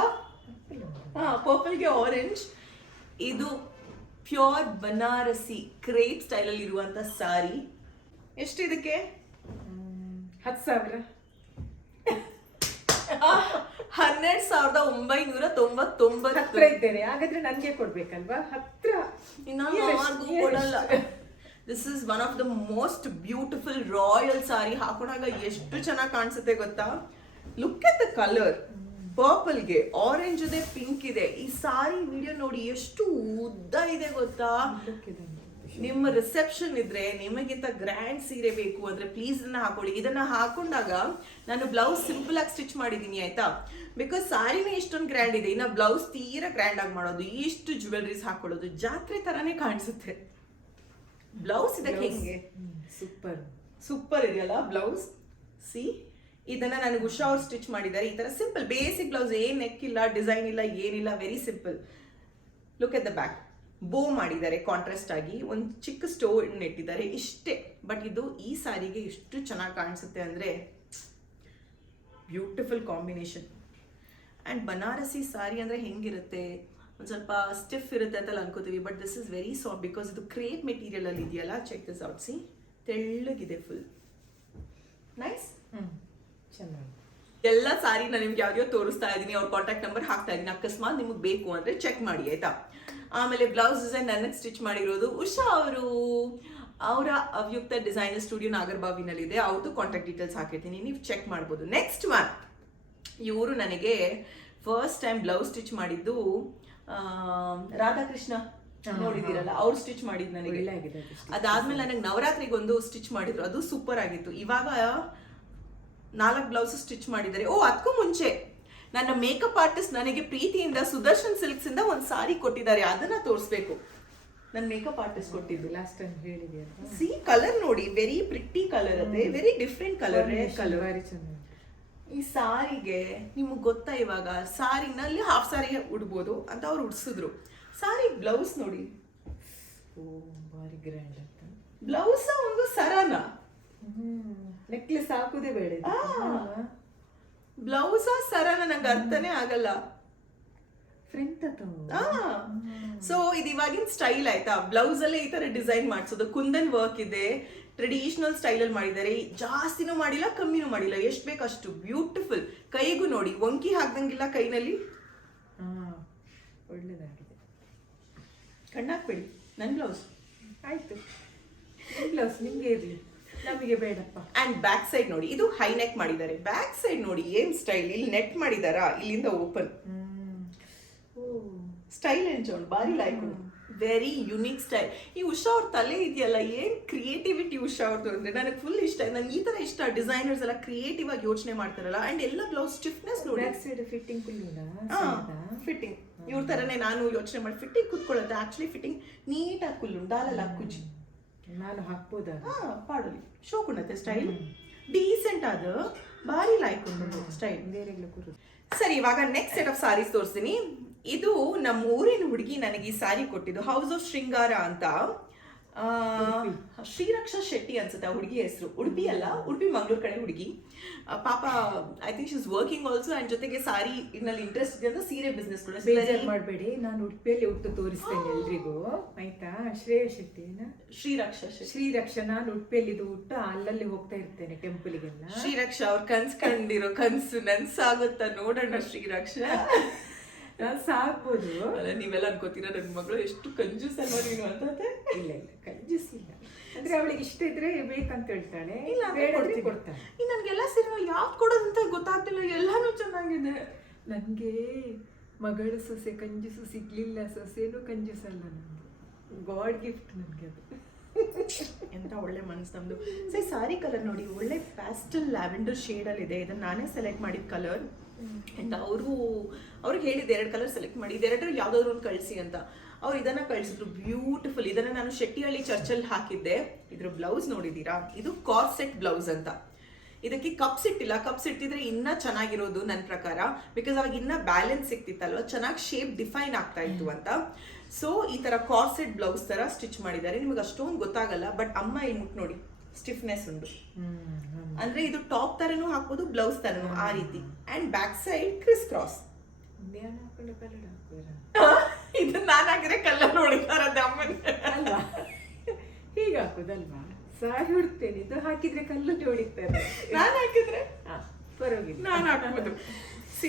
ಪರ್ಪಲ್ಗೆ ಆರೆಂಜ್. ಇದು ಪ್ಯೂರ್ ಬನಾರಸಿ ಕ್ರೇಪ್ ಸ್ಟೈಲ್ ಅಲ್ಲಿ ಇರುವಂತ ಸಾರಿ. ಎಷ್ಟು ಇದಕ್ಕೆ? 10,000. 12,999. ಹತ್ರ ಇದ್ದೇನೆ, ಹಾಗಾದ್ರೆ ನನ್ಗೆ ಕೊಡ್ಬೇಕಲ್ವಾ? ಹತ್ರ ಕೊಡಲ್ಲ. This is one of the most beautiful royal sari. ಹಾಕೊಂಡಾಗ ಎಷ್ಟು ಚೆನ್ನಾಗಿ ಕಾಣಿಸುತ್ತೆ ಗೊತ್ತಾ. Look at the colour. ಪರ್ಪಲ್ಗೆ ಆರೆಂಜ್ ಇದೆ, ಪಿಂಕ್ ಇದೆ. ಈ ಸಾರಿ ವಿಡಿಯೋ ನೋಡಿ ಎಷ್ಟು ಉದ್ದ ಇದೆ ಗೊತ್ತಾ. ನಿಮ್ಮ ರಿಸೆಪ್ಷನ್ ಇದ್ರೆ, ನಿಮಗಿಂತ ಗ್ರ್ಯಾಂಡ್ ಸೀರೆ ಬೇಕು ಅಂದ್ರೆ ಪ್ಲೀಸ್ ಇದನ್ನ ಹಾಕೊಳ್ಳಿ. ಇದನ್ನ ಹಾಕೊಂಡಾಗ ನಾನು ಬ್ಲೌಸ್ ಸಿಂಪಲ್ ಆಗಿ ಸ್ಟಿಚ್ ಮಾಡಿದೀನಿ ಆಯ್ತಾ, ಬಿಕಾಸ್ ಸಾರಿನೇ ಇಷ್ಟೊಂದು ಗ್ರ್ಯಾಂಡ್ ಇದೆ. ಇನ್ನ ಬ್ಲೌಸ್ ತೀರಾ ಗ್ರ್ಯಾಂಡ್ ಆಗಿ ಮಾಡೋದು, ಇಷ್ಟು ಜ್ಯುವೆಲ್ರೀಸ್ ಹಾಕೊಳ್ಳೋದು ಜಾತ್ರೆ ತರಾನೇ ಕಾಣಿಸುತ್ತೆ. ಬ್ಲೌಸ್ ಇದಕ್ಕೆ ಹೆಂಗೆ ಸೂಪರ್ ಇದೆಯಲ್ಲ ಬ್ಲೌಸ್. ಸಿ, ಇದನ್ನ ನನಗೆ ಉಷಾ ಅವ್ರು ಸ್ಟಿಚ್ ಮಾಡಿದ್ದಾರೆ. ಈ ತರ ಸಿಂಪಲ್ ಬೇಸಿಕ್ ಬ್ಲೌಸ್, ಏನ್ ನೆಕ್ ಇಲ್ಲ, ಡಿಸೈನ್ ಇಲ್ಲ, ಏನಿಲ್ಲ, very simple. Look at the back. ಬೋ ಮಾಡಿದ್ದಾರೆ ಕಾಂಟ್ರಾಸ್ಟ್ ಆಗಿ, ಒಂದು ಚಿಕ್ಕ ಸ್ಟೋನ್ ಇಟ್ಟಿದ್ದಾರೆ, ಇಷ್ಟೇ. ಬಟ್ ಇದು ಈ ಸಾರಿಗೆ ಎಷ್ಟು ಚೆನ್ನಾಗಿ ಕಾಣಿಸುತ್ತೆ ಅಂದ್ರೆ beautiful combination. And Banarasi sari ಅಂದ್ರೆ ಹೆಂಗಿರುತ್ತೆ, ಒಂದು ಸ್ವಲ್ಪ ಸ್ಟಿಫ್ ಇರುತ್ತೆ ಅಂತ ಅನ್ಕೋತೀವಿ, but this is very soft because ಇದು ಕ್ರೇಪ್ ಮೆಟೀರಿಯಲ್ ಅಲ್ಲಿ ಇದೆಯಲ್ಲ. ಚೆಕ್ ದಿಸ್ ಔಟ್, ಸಿ, ತೆಳ್ಳಗಿದೆ, ಫುಲ್ ನೈಸ್. ಚೆನ್ನಾಗಿ ಎಲ್ಲ ಸಾರಿ ನಾನು ನಿಮ್ಗೆ ಯಾವ್ಯಾವ ತೋರಿಸ್ತಾ ಇದ್ದೀನಿ, ಅವ್ರ ಕಾಂಟ್ಯಾಕ್ಟ್ ನಂಬರ್ ಹಾಕ್ತಾ ಇದ್ದೀನಿ. ಅಕಸ್ಮಾತ್ ನಿಮಗೆ ಬೇಕು ಅಂದ್ರೆ ಚೆಕ್ ಮಾಡಿ ಆಯ್ತಾ. ಆಮೇಲೆ ಬ್ಲೌಸ್ ಡಿಸೈನ್ ನನಗೆ ಸ್ಟಿಚ್ ಮಾಡಿರೋದು ಉಷಾ ಅವರು. ಅವರ ಅವ್ಯುಕ್ತ ಡಿಸೈನರ್ ಸ್ಟುಡಿಯೋ ನಾಗರಬಾವಿನಲ್ಲಿದೆ. ಅವ್ರದ್ದು ಕಾಂಟ್ಯಾಕ್ಟ್ ಡೀಟೇಲ್ಸ್ ಹಾಕಿರ್ತೀನಿ, ನೀವು ಚೆಕ್ ಮಾಡ್ಬೋದು. ನೆಕ್ಸ್ಟ್ ಒನ್, ಇವರು ನನಗೆ ಫಸ್ಟ್ ಟೈಮ್ ಬ್ಲೌಸ್ ಸ್ಟಿಚ್ ಮಾಡಿದ್ದು ರಾಧಾಕೃಷ್ಣ ನೋಡಿದಿರಲ್ಲ, ಅವ್ರು ಸ್ಟಿಚ್ ಮಾಡಿದ್ದು ನನಗೆ. ಅದಾದ್ಮೇಲೆ ನನಗೆ ನವರಾತ್ರಿಗೆ ಒಂದು ಸ್ಟಿಚ್ ಮಾಡಿದ್ರು, ಅದು ಸೂಪರ್ ಆಗಿತ್ತು. ಇವಾಗ 4 ಬ್ಲೌಸ್ ಸ್ಟಿಚ್ ಮಾಡಿದ್ದಾರೆ. ಅದಕ್ಕೂ ಮುಂಚೆ ನನ್ನ ಮೇಕಪ್ ಆರ್ಟಿಸ್ಟ್ ನನಗೆ ಪ್ರೀತಿಯಿಂದ ಸುದರ್ಶನ್ ಸಿಲ್ಕ್ಸ್ ಇಂದ ಒಂದು ಸಾರಿ ಕೊಟ್ಟಿದ್ದಾರೆ, ಅದನ್ನ ತೋರಿಸ್ಬೇಕು. ನನ್ನ ಮೇಕಪ್ ಆರ್ಟಿಸ್ಟ್ ಕೊಟ್ಟಿದ್ದು ಲಾಸ್ಟ್ ಟೈಮ್ ಹೇಳಿದ್ಯಾ. ಸಿ, ಕಲರ್ ನೋಡಿ, ವೆರಿ ಪ್ರಿಟಿ ಕಲರ್ ಅದೇ, very different colour, rare colour. ಈ ಸಾರಿಗೆ ನಿಮಗೆ ಗೊತ್ತಾ, ಇವಾಗ ಸಾರಿನಲ್ಲಿ ಹಾಫ್ ಸಾರಿ ಉಡ್ಬೋದು ಅಂತ ಅವ್ರು ಉಡ್ಸಿದ್ರು. ಸಾರಿ ಬ್ಲೌಸ್ ನೋಡಿ, ಭಾರಿ ಗ್ರ್ಯಾಂಡ್ ಅಂತ. ಬ್ಲೌಸ್ ಒಂದು ಸರನ, ನೆಕ್ಲೆಸ್ ಹಾಕುದೇ ಬೇಡ. ಬ್ಲೌಸ್ ಸರನ ನಂಗೆ ಅರ್ಥನೇ ಆಗಲ್ಲ. ಸೊ ಇದು ಇವಾಗಿನ ಸ್ಟೈಲ್ ಆಯ್ತಾ. ಬ್ಲೌಸ್ ಅಲ್ಲೇ ಈ ತರ ಡಿಸೈನ್ ಮಾಡಿಸೋದು, ಕುಂದನ್ ವರ್ಕ್ ಇದೆ, ಟ್ರೆಡಿಷನಲ್ ಸ್ಟೈಲ್ ಅಲ್ಲಿ ಮಾಡಿದ್ದಾರೆ. ಜಾಸ್ತಿನೂ ಮಾಡಿಲ್ಲ, ಕಮ್ಮಿನೂ ಮಾಡಿಲ್ಲ, ಎಷ್ಟು ಬೇಕು ಅಷ್ಟು ಬ್ಯೂಟಿಫುಲ್. ಕೈಗೂ ನೋಡಿ, ವಂಕಿ ಹಾಕ್ದಂಗಿಲ್ಲ ಕೈನಲ್ಲಿ. ಒಳ್ಳೇದಾಗಿದೆ. ಕಣ್ಣಾಕ್ಬೇಡಿ, ನನ್ ಬ್ಲೌಸ್ ಆಯ್ತು. ಬ್ಲೌಸ್ ನಿಮ್ಗೆ ಇರ್ಲಿ, ನಮಗೆ ಬೇಡಪ್ಪ. ಅಂಡ್ ಬ್ಯಾಕ್ ಸೈಡ್ ನೋಡಿ, ಇದು ಹೈ ನೆಕ್ ಮಾಡಿದ್ದಾರೆ. ಬ್ಯಾಕ್ ಸೈಡ್ ನೋಡಿ ಏನ್ ಸ್ಟೈಲ್, ಇಲ್ಲಿ ನೆಟ್ ಮಾಡಿದಾರಾ, ಇಲ್ಲಿಂದ ಓಪನ್ ಸ್ಟೈಲ್ ಎಂಜೋನ್, ಬಾರಿ ಲೈಕ್, ವೆರಿ ಯುನೀಕ್ ಸ್ಟೈಲ್. ಈ ಉಷಾ ಅವ್ರ ತಲೆ ಇದೆಯಲ್ಲ, ಏನ್ ಕ್ರಿಯೇಟಿವಿಟಿ ಉಷಾ ಅವ್ರದ್ದು ಅಂದ್ರೆ ನನಗೆ ಫುಲ್ ಇಷ್ಟ. ನಂಗೆ ಈ ತರ ಇಷ್ಟ, ಡಿಸೈನರ್ಸ್ ಎಲ್ಲ ಕ್ರಿಯೇಟಿವ್ ಆಗಿ ಯೋಚನೆ ಮಾಡ್ತಾರಲ್ಲ. ಅಂಡ್ ಎಲ್ಲ ಬ್ಲೌಸ್ ಸ್ಟಿಫ್ನೆಸ್ ನೋಡಿ, ಫಿಟ್ಟಿಂಗ್ ಫಿಟ್ಟಿಂಗ್ ಇವ್ರ ತರನೇ ನಾನು ಯೋಚನೆ ಮಾಡಿ ಫಿಟ್ಟಿಂಗ್ ಕುತ್ಕೊಳ್ಳುತ್ತೆ. ಆಕ್ಚುಲಿ ಫಿಟ್ಟಿಂಗ್ ನೀಟಾಗಿ ಕುಲ್ಲುಂಡಾಲಲ್ಲ ಕುಜಿ ನಾನು ಹಾಕ್ಬೋದಾ ಪಾಡಲಿ ಶೋಕುಣತೆ ಸ್ಟೈಲ್ ಡೀಸೆಂಟ್ ಆದ ಭಾರಿ ಲೈಕ್ ಸ್ಟೈಲ್. ಸರಿ, ಇವಾಗ ನೆಕ್ಸ್ಟ್ ಸೆಟ್ ಆಫ್ ಸಾರೀಸ್ ತೋರಿಸ್ತೀನಿ. ಇದು ನಮ್ಮ ಊರಿನ ಹುಡುಗಿ ನನಗೆ ಈ ಸಾರಿ ಕೊಟ್ಟಿದ್ದು, ಹೌಸ್ ಆಫ್ ಶೃಂಗಾರ ಅಂತ. ಶ್ರೀರಕ್ಷಾ ಶೆಟ್ಟಿ ಅನ್ಸುತ್ತೆ ಆ ಹುಡುಗಿ ಹೆಸರು. ಉಡುಪಿ ಅಲ್ಲ, ಉಡುಪಿ ಮಂಗಳೂರು ಕಡೆ ಹುಡುಗಿ. ಪಾಪ I think she is working also and ಜೊತೆಗೆ ಸಾರಿ ಇನ್ನಲ್ಲಿ ಇಂಟ್ರೆಸ್ಟ್ ಇದೆ ಅಂತ ಸೀರೆ ಬಿಸ್ನೆಸ್ ಕೂಡ. ಬೇಜಾರು ಮಾಡಬೇಡಿ, ನಾನು ಉಡುಪಿಯಲ್ಲಿ ಹುಟ್ಟು ತೋರಿಸ್ತೇನೆ ಎಲ್ರಿಗೂ, ಆಯ್ತಾ? ಶ್ರೇಯ ಶೆಟ್ಟಿನ ಶ್ರೀರಕ್ಷಾ ಶೆಟ್ಟಿ. ಶ್ರೀರಕ್ಷಾ, ನಾನು ಉಡುಪಿಯಲ್ಲಿ ಇದು ಹುಟ್ಟು ಅಲ್ಲಲ್ಲಿ ಹೋಗ್ತಾ ಇರ್ತೇನೆ ಟೆಂಪಲ್ಗೆಲ್ಲ. ಶ್ರೀರಕ್ಷಾ ಅವ್ರ ಕನ್ಸ್ ಕಂಡಿರೋ ಕನ್ಸು ನನ್ಸಾಗುತ್ತಾ ನೋಡೋಣ ಶ್ರೀರಕ್ಷಾ. ನಾನು ಸಾಕ್ಬೋದು. ಅಲ್ಲ ನೀವೆಲ್ಲ ಅನ್ಕೋತೀರ ನನ್ನ ಮಗಳು ಎಷ್ಟು ಕಂಜೂಸ್ ಅಲ್ವಾ ನೀನು ಅಂತ. ಇಲ್ಲ ಇಲ್ಲ, ಕಂಜೂಸಿಲ್ಲ. ಅಂದ್ರೆ ಅವಳಿಗೆ ಇಷ್ಟ ಇದ್ರೆ ಬೇಕಂತ ಹೇಳ್ತಾಳೆ, ಇಲ್ಲ ಬೇಡದ್ರೆ ಕೊಡ್ತಾಳೆ. ಈ ನನ್ಗೆಲ್ಲ ಸಿನಿಮಾ ಯಾವ್ದು ಕೊಡೋದಂತ ಗೊತ್ತಾಗ್ತಿಲ್ಲ, ಎಲ್ಲಾನು ಚೆನ್ನಾಗಿದೆ. ನನಗೆ ಮಗಳು ಸೊಸೆ ಕಂಜೂಸು ಸಿಗ್ಲಿಲ್ಲ, ಸೊಸೆನೂ ಕಂಜೂಸಲ್ಲ. ನನಗೆ ಗಾಡ್ ಗಿಫ್ಟ್ ನನಗೆ ಅದು. ಎಂತ ಒಳ್ಳೆ ಮನಸ್ಸು ನಮ್ದು. ಸರಿ, ಸಾರಿ ಕಲರ್ ನೋಡಿ, ಒಳ್ಳೆ ಪ್ಯಾಸ್ಟಲ್ ಲ್ಯಾವೆಂಡರ್ ಶೇಡಲ್ಲಿ ಇದೆ. ಇದನ್ನ ನಾನೇ ಸೆಲೆಕ್ಟ್ ಮಾಡಿದ ಕಲರ್. ಅಂಡ್ ಅವ್ರಿಗೆ ಹೇಳಿದ್ದೆ 2 ಕಲರ್ ಸೆಲೆಕ್ಟ್ ಮಾಡಿ, ಇದೆರಡರಲ್ಲಿ ಯಾವ್ದಾದ್ರು ಒಂದು ಕಳಿಸಿ ಅಂತ. ಅವ್ರು ಇದನ್ನ ಕಳಿಸಿದ್ರು, ಬ್ಯೂಟಿಫುಲ್. ಇದನ್ನ ನಾನು ಶೆಟ್ಟಿಹಳ್ಳಿ ಚರ್ಚಲ್ಲಿ ಹಾಕಿದ್ದೆ. ಇದ್ರ ಬ್ಲೌಸ್ ನೋಡಿದೀರಾ? ಇದು ಕಾರ್ಸೆಟ್ ಬ್ಲೌಸ್ ಅಂತ. ಇದಕ್ಕೆ ಕಪ್ಸ್ ಇಟ್ಟಿಲ್ಲ, ಕಪ್ಸ್ ಇಟ್ಟಿದ್ರೆ ಇನ್ನ ಚೆನ್ನಾಗಿರೋದು ನನ್ನ ಪ್ರಕಾರ, ಬಿಕಾಸ್ ಅವಾಗ ಇನ್ನ ಬ್ಯಾಲೆನ್ಸ್ ಸಿಕ್ತಿತ್ತಲ್ವ, ಚೆನ್ನಾಗಿ ಶೇಪ್ ಡಿಫೈನ್ ಆಗ್ತಾ ಇತ್ತು ಅಂತ. ಸೊ ಈ ತರ ಕಾರ್ಸೆಟ್ ಬ್ಲೌಸ್ ತರ ಸ್ಟಿಚ್ ಮಾಡಿದ್ದಾರೆ. ನಿಮಗೆ ಅಷ್ಟೊಂದು ಗೊತ್ತಾಗಲ್ಲ, ಬಟ್ ಅಮ್ಮ ಇಲ್ಲಿ ಮುಟ್ ನೋಡಿ, ಸ್ಟಿಫ್ನೆಸ್ ಉಂಟು. ಅಂದ್ರೆ ಇದು ಟಾಪ್ ತರನು ಹಾಕೋದು, ಬ್ಲೌಸ್ ತರನು, ಆ ರೀತಿ. And back side criss cross. ಇದು ನಾನು ಹಾಕಿದ್ರೆ ಕಲ್ಲರ್ ನೋಡಿದಾರದ್ದೆ ಅಮ್ಮನ ಅಲ್ವಾ? ಹೀಗೆ ಹಾಕೋದಲ್ವಾ? ಸಾರಿ ಹುಡ್ತೇನೆ, ಇದು ಹಾಕಿದ್ರೆ ಕಲ್ಲು ಹೊಡಿತಾರೆ. ನಾನು ಹಾಕಿದ್ರೆ ಪರವಾಗಿಲ್ಲ, ನಾನು ಹಾಕ್ಬೋದು.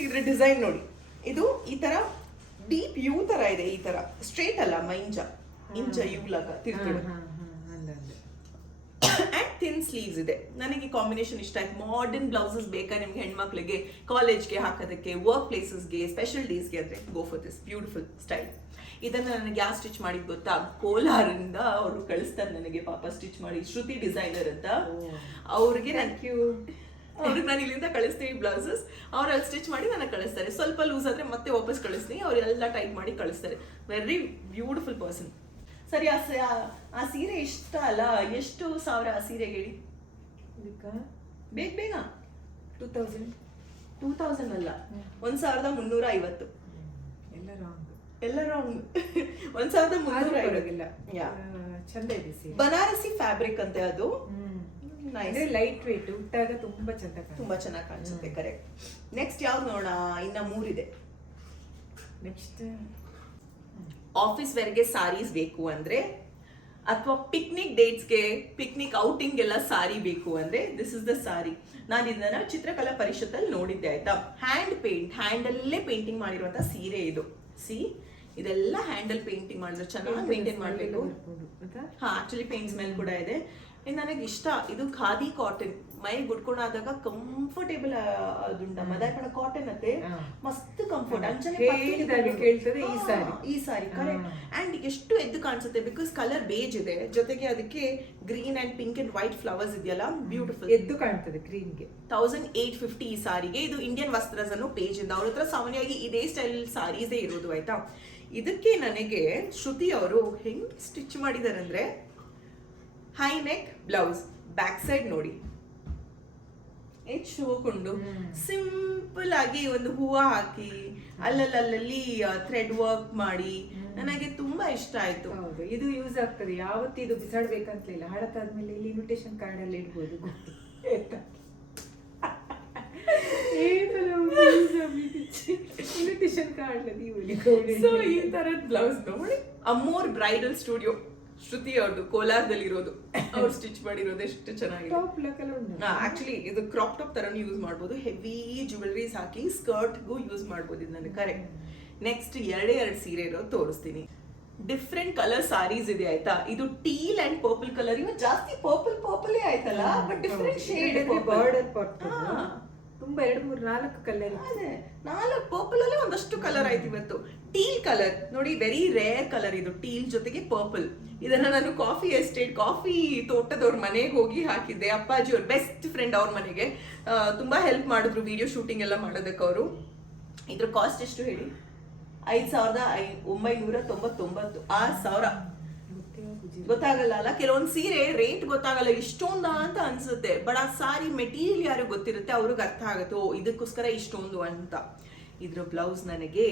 ಇದ್ರ ಡಿಸೈನ್ ನೋಡಿ, ಇದು ಈ ತರ ಡೀಪ್ ಯು ತರ ಇದೆ. ಈ ತರ ಸ್ಟ್ರೇಟ್ ಅಲ್ಲ, ಇಂಚ ಯು ಲಗ ತಿರ್ತಿದೆ. ಅಂಡ್ ಥಿನ್ ಸ್ಲೀವ್ಸ್ ಇದೆ. ನನಗೆ ಕಾಂಬಿನೇಷನ್ ಇಷ್ಟ ಆಯ್ತು. ಮಾಡರ್ನ್ ಬ್ಲೌಸಸ್ ಬೇಕಾ ನಿಮ್ಗೆ ಹೆಣ್ಮಕ್ಳಿಗೆ, ಕಾಲೇಜ್ಗೆ ಹಾಕೋದಕ್ಕೆ, ವರ್ಕ್ ಪ್ಲೇಸಸ್ಗೆ, ಸ್ಪೆಷಲ್ ಡೇಸ್ಗೆ, ಅಂದ್ರೆ go for this beautiful style. ಇದನ್ನ ನನಗೆ ಯಾವ ಸ್ಟಿಚ್ ಮಾಡಿದ್ ಗೊತ್ತಾ? ಕೋಲಾರಿಂದ ಅವರು ಕಳಿಸ್ತಾರೆ ನನಗೆ, ಪಾಪ ಸ್ಟಿಚ್ ಮಾಡಿ. ಶ್ರುತಿ ಡಿಸೈನರ್ ಅಂತ. ಅವ್ರಿಗೆ ಅವ್ರಿಗೆ ನಾನು ಇಲ್ಲಿಂದ ಕಳಿಸ್ತೀನಿ ಬ್ಲೌಸಸ್, ಅವ್ರು ಅಲ್ಲಿ ಸ್ಟಿಚ್ ಮಾಡಿ ನನಗೆ ಕಳಿಸ್ತಾರೆ. ಸ್ವಲ್ಪ ಲೂಸ್ ಆದ್ರೆ ಮತ್ತೆ ವಾಪಸ್ ಕಳಿಸ್ತೀನಿ, ಅವರೆಲ್ಲ ಟೈಟ್ ಮಾಡಿ ಕಳಿಸ್ತಾರೆ. Very beautiful person. ಸರಿ, ಆ ಸೀರೆ ಇಷ್ಟ ಅಲ್ಲ, ಎಷ್ಟು ಸಾವಿರ ಆ ಸೀರೆ ಹೇಳಿ? ಬೇಗ 2000 ಅಲ್ಲ, 1350. ಎಲ್ಲ ರಾಂಗ್. 1350. ಚಂದ ಇದೆ. ಬನಾರಸಿ ಫ್ಯಾಬ್ರಿಕ್ ಅಂತೆ ಅದು. ಲೈಟ್ ವೇಟ್, ಉಟ್ಟಾಗ ತುಂಬಾ ಚೆನ್ನಾಗಿ ಕಾಣಿಸುತ್ತೆ. ಕರೆಕ್ಟ್. ನೆಕ್ಸ್ಟ್ ಯಾವ್ದು ನೋಡೋಣ? ಇನ್ನ 3 ಇದೆ. ನೆಕ್ಸ್ಟ್ ಆಫೀಸ್ ವೇರ್ಗೆ ಸಾರೀಸ್ ಬೇಕು ಅಂದ್ರೆ, ಅಥವಾ ಪಿಕ್ನಿಕ್ ಡೇಟ್ಸ್ಗೆ, ಪಿಕ್ನಿಕ್ ಔಟಿಂಗ್ ಎಲ್ಲ ಸಾರಿ ಬೇಕು ಅಂದ್ರೆ, ದಿಸ್ ಇಸ್ ದ ಸಾರಿ. ನಾನು ಇದನ್ನ ಚಿತ್ರಕಲಾ ಪರಿಷತ್ತಲ್ಲಿ ನೋಡಿದ್ದೆ, ಆಯ್ತಾ? ಹ್ಯಾಂಡಲ್ಲೇ ಪೇಂಟಿಂಗ್ ಮಾಡಿರುವಂತ ಸೀರೆ ಇದು. ಇದೆಲ್ಲ ಹ್ಯಾಂಡಲ್ ಪೇಂಟಿಂಗ್ ಮಾಡಿದ್ರೆ ಚೆನ್ನಾಗಿ ಮೇಂಟೈನ್ ಮಾಡಬೇಕು. ಆಕ್ಚುಲಿ ಪೇಂಟ್ಸ್ ಮೇಲೆ ಕೂಡ ಇದೆ. ನನಗೆ ಇಷ್ಟ. ಇದು ಖಾದಿ ಕಾಟನ್, ಮೈ ಗುಡ್ಕೊಂಡಾದಾಗ ಕಂಫರ್ಟೇಬಲ್. ಅದುಂಡ ಮದಾಕಣ ಕಾಟನ್ ಅತ್ತೆ, ಮಸ್ತ್ ಕಂಫರ್ಟ್. ಕೇಳ್ತದೆ ಈ ಸಾರಿ ಕರೆಕ್ಟ್. ಅಂಡ್ ಎಷ್ಟು ಎದ್ದು ಕಾಣಿಸುತ್ತೆ, ಬಿಕಾಸ್ ಕಲರ್ ಬೇಜ್ ಇದೆ, ಜೊತೆಗೆ ಅದಕ್ಕೆ green and pink and white flowers ಇದೆಯಲ್ಲ, ಬ್ಯೂಟಿಫುಲ್ ಎದ್ದು ಕಾಣ್ತದೆ ಗ್ರೀನ್ಗೆ. 1850 ಈ ಸಾರಿಗೆ. ಇದು ಇಂಡಿಯನ್ ವಸ್ತ್ರಸ್ ಅನ್ನೋ ಪೇಜ್ ಇಂದ. ಅವ್ರ ಹತ್ರ ಸಾಮಾನ್ಯವಾಗಿ ಇದೇ ಸ್ಟೈಲ್ ಸಾರೀಸೇ ಇರೋದು, ಆಯ್ತಾ? ಇದಕ್ಕೆ ನನಗೆ ಶ್ರುತಿ ಅವರು ಹೆಂಗ್ ಸ್ಟಿಚ್ ಮಾಡಿದಾರೆ ಅಂದ್ರೆ, high neck blouse, back side ನೋಡಿ ಹೋಗ್ಕೊಂಡು ಸಿಂಪಲ್ ಆಗಿ ಒಂದು ಹೂವ ಹಾಕಿ ಅಲ್ಲಲ್ಲಿ ಥ್ರೆಡ್ ವರ್ಕ್ ಮಾಡಿ ನನಗೆ ತುಂಬಾ ಇಷ್ಟ ಆಯ್ತು. ಹೌದು, ಇದು ಯೂಸ್ ಆಗ್ತದೆ. ಯಾವತ್ತು ಇದು ಬಿಸಾಡ್ಬೇಕಂತಲಿಲ್ಲ. ಹಳತ್ತಾದ್ಮೇಲೆ ಇಲ್ಲಿ ಇನ್ವಿಟೇಷನ್ ಕಾರ್ಡ್ ಅಲ್ಲಿ ಇಡ್ಬೋದು. ಇನ್ವಿಟೇಷನ್ ಕಾರ್ಡ್ ಈ ತರದ ಬ್ಲೌಸ್ ನೋಡಿ. ಅಮ್ಮೋರ್ ಬ್ರೈಡಲ್ ಸ್ಟುಡಿಯೋ, ಶ್ರುತಿ ಅವ್ರದ್ದು, ಕೋಲಾರದಲ್ಲಿ ಇರೋದು. ಅವ್ರು ಸ್ಟಿಚ್ ಮಾಡಿರೋದು ಎಷ್ಟು ಚೆನ್ನಾಗಿದೆ. ಆಕ್ಚುಲಿ ಇದು ಕ್ರಾಪ್ ಟಾಪ್ ತರನು ಯೂಸ್ ಮಾಡ್ಬೋದು. ಹೆವಿ ಜ್ಯುವೆಲರೀಸ್ ಹಾಕಿ ಸ್ಕರ್ಟ್ಗೂ ಯೂಸ್ ಮಾಡ್ಬೋದು ಇದನ್ನ. ಕರೆಕ್ಟ್. ನೆಕ್ಸ್ಟ್ 2 ಸೀರೆ ಇರೋದು ತೋರಿಸ್ತೀನಿ. ಡಿಫ್ರೆಂಟ್ ಕಲರ್ ಸಾರೀಸ್ ಇದೆ, ಆಯ್ತಾ? ಇದು ಟೀಲ್ ಅಂಡ್ ಪರ್ಪಲ್ ಕಲರ್. ಇವಾಗ ಜಾಸ್ತಿ ಪರ್ಪಲ್ ಆಯ್ತಲ್ಲ, ಬಟ್ ಡಿಫ್ರೆಂಟ್ ಶೇಡ್. ತುಂಬಾ 2-3-4 ಕಲರ್. 4 ಪರ್ಪಲ್ ಅಲ್ಲಿ ಒಂದಷ್ಟು ಕಲರ್ ಆಯ್ತು ಇವತ್ತು. ಟೀಲ್ ಕಲರ್ ನೋಡಿ, ವೆರಿ ರೇರ್ ಕಲರ್ ಇದು, ಟೀಲ್ ಜೊತೆಗೆ ಪರ್ಪಲ್. ಇದನ್ನ ನಾನು ಕಾಫಿ ತೋಟದವ್ರ ಮನೆಗೆ ಹೋಗಿ ಹಾಕಿದ್ದೆ. ಅಪ್ಪಾಜಿ ಅವ್ರ ಬೆಸ್ಟ್ ಫ್ರೆಂಡ್ ಅವ್ರ ಮನೆಗೆ ತುಂಬಾ ಹೆಲ್ಪ್ ಮಾಡಿದ್ರು ವಿಡಿಯೋ ಶೂಟಿಂಗ್ ಎಲ್ಲ ಮಾಡೋದಕ್ಕೆ ಅವರು. ಇದ್ರ ಕಾಸ್ಟ್ ಎಷ್ಟು ಹೇಳಿ? 5,999. 6,000. ಗೊತ್ತಾಗಲ್ಲ ಅಲ್ಲ, ಕೆಲವೊಂದು ಸೀರೆ ರೇಟ್ ಗೊತ್ತಾಗಲ್ಲ, ಇಷ್ಟೊಂದ ಅಂತ ಅನ್ಸುತ್ತೆ. ಬಟ್ ಆ ಸಾರಿ ಮೆಟೀರಿಯಲ್ ಯಾರು ಗೊತ್ತಿರುತ್ತೆ ಅವ್ರಿಗೆ ಅರ್ಥ ಆಗುತ್ತೆ, ಓ ಇದಕ್ಕೋಸ್ಕರ ಇಷ್ಟೊಂದು ಅಂತ. ಇದ್ರ ಬ್ಲೌಸ್ ನನಗೆ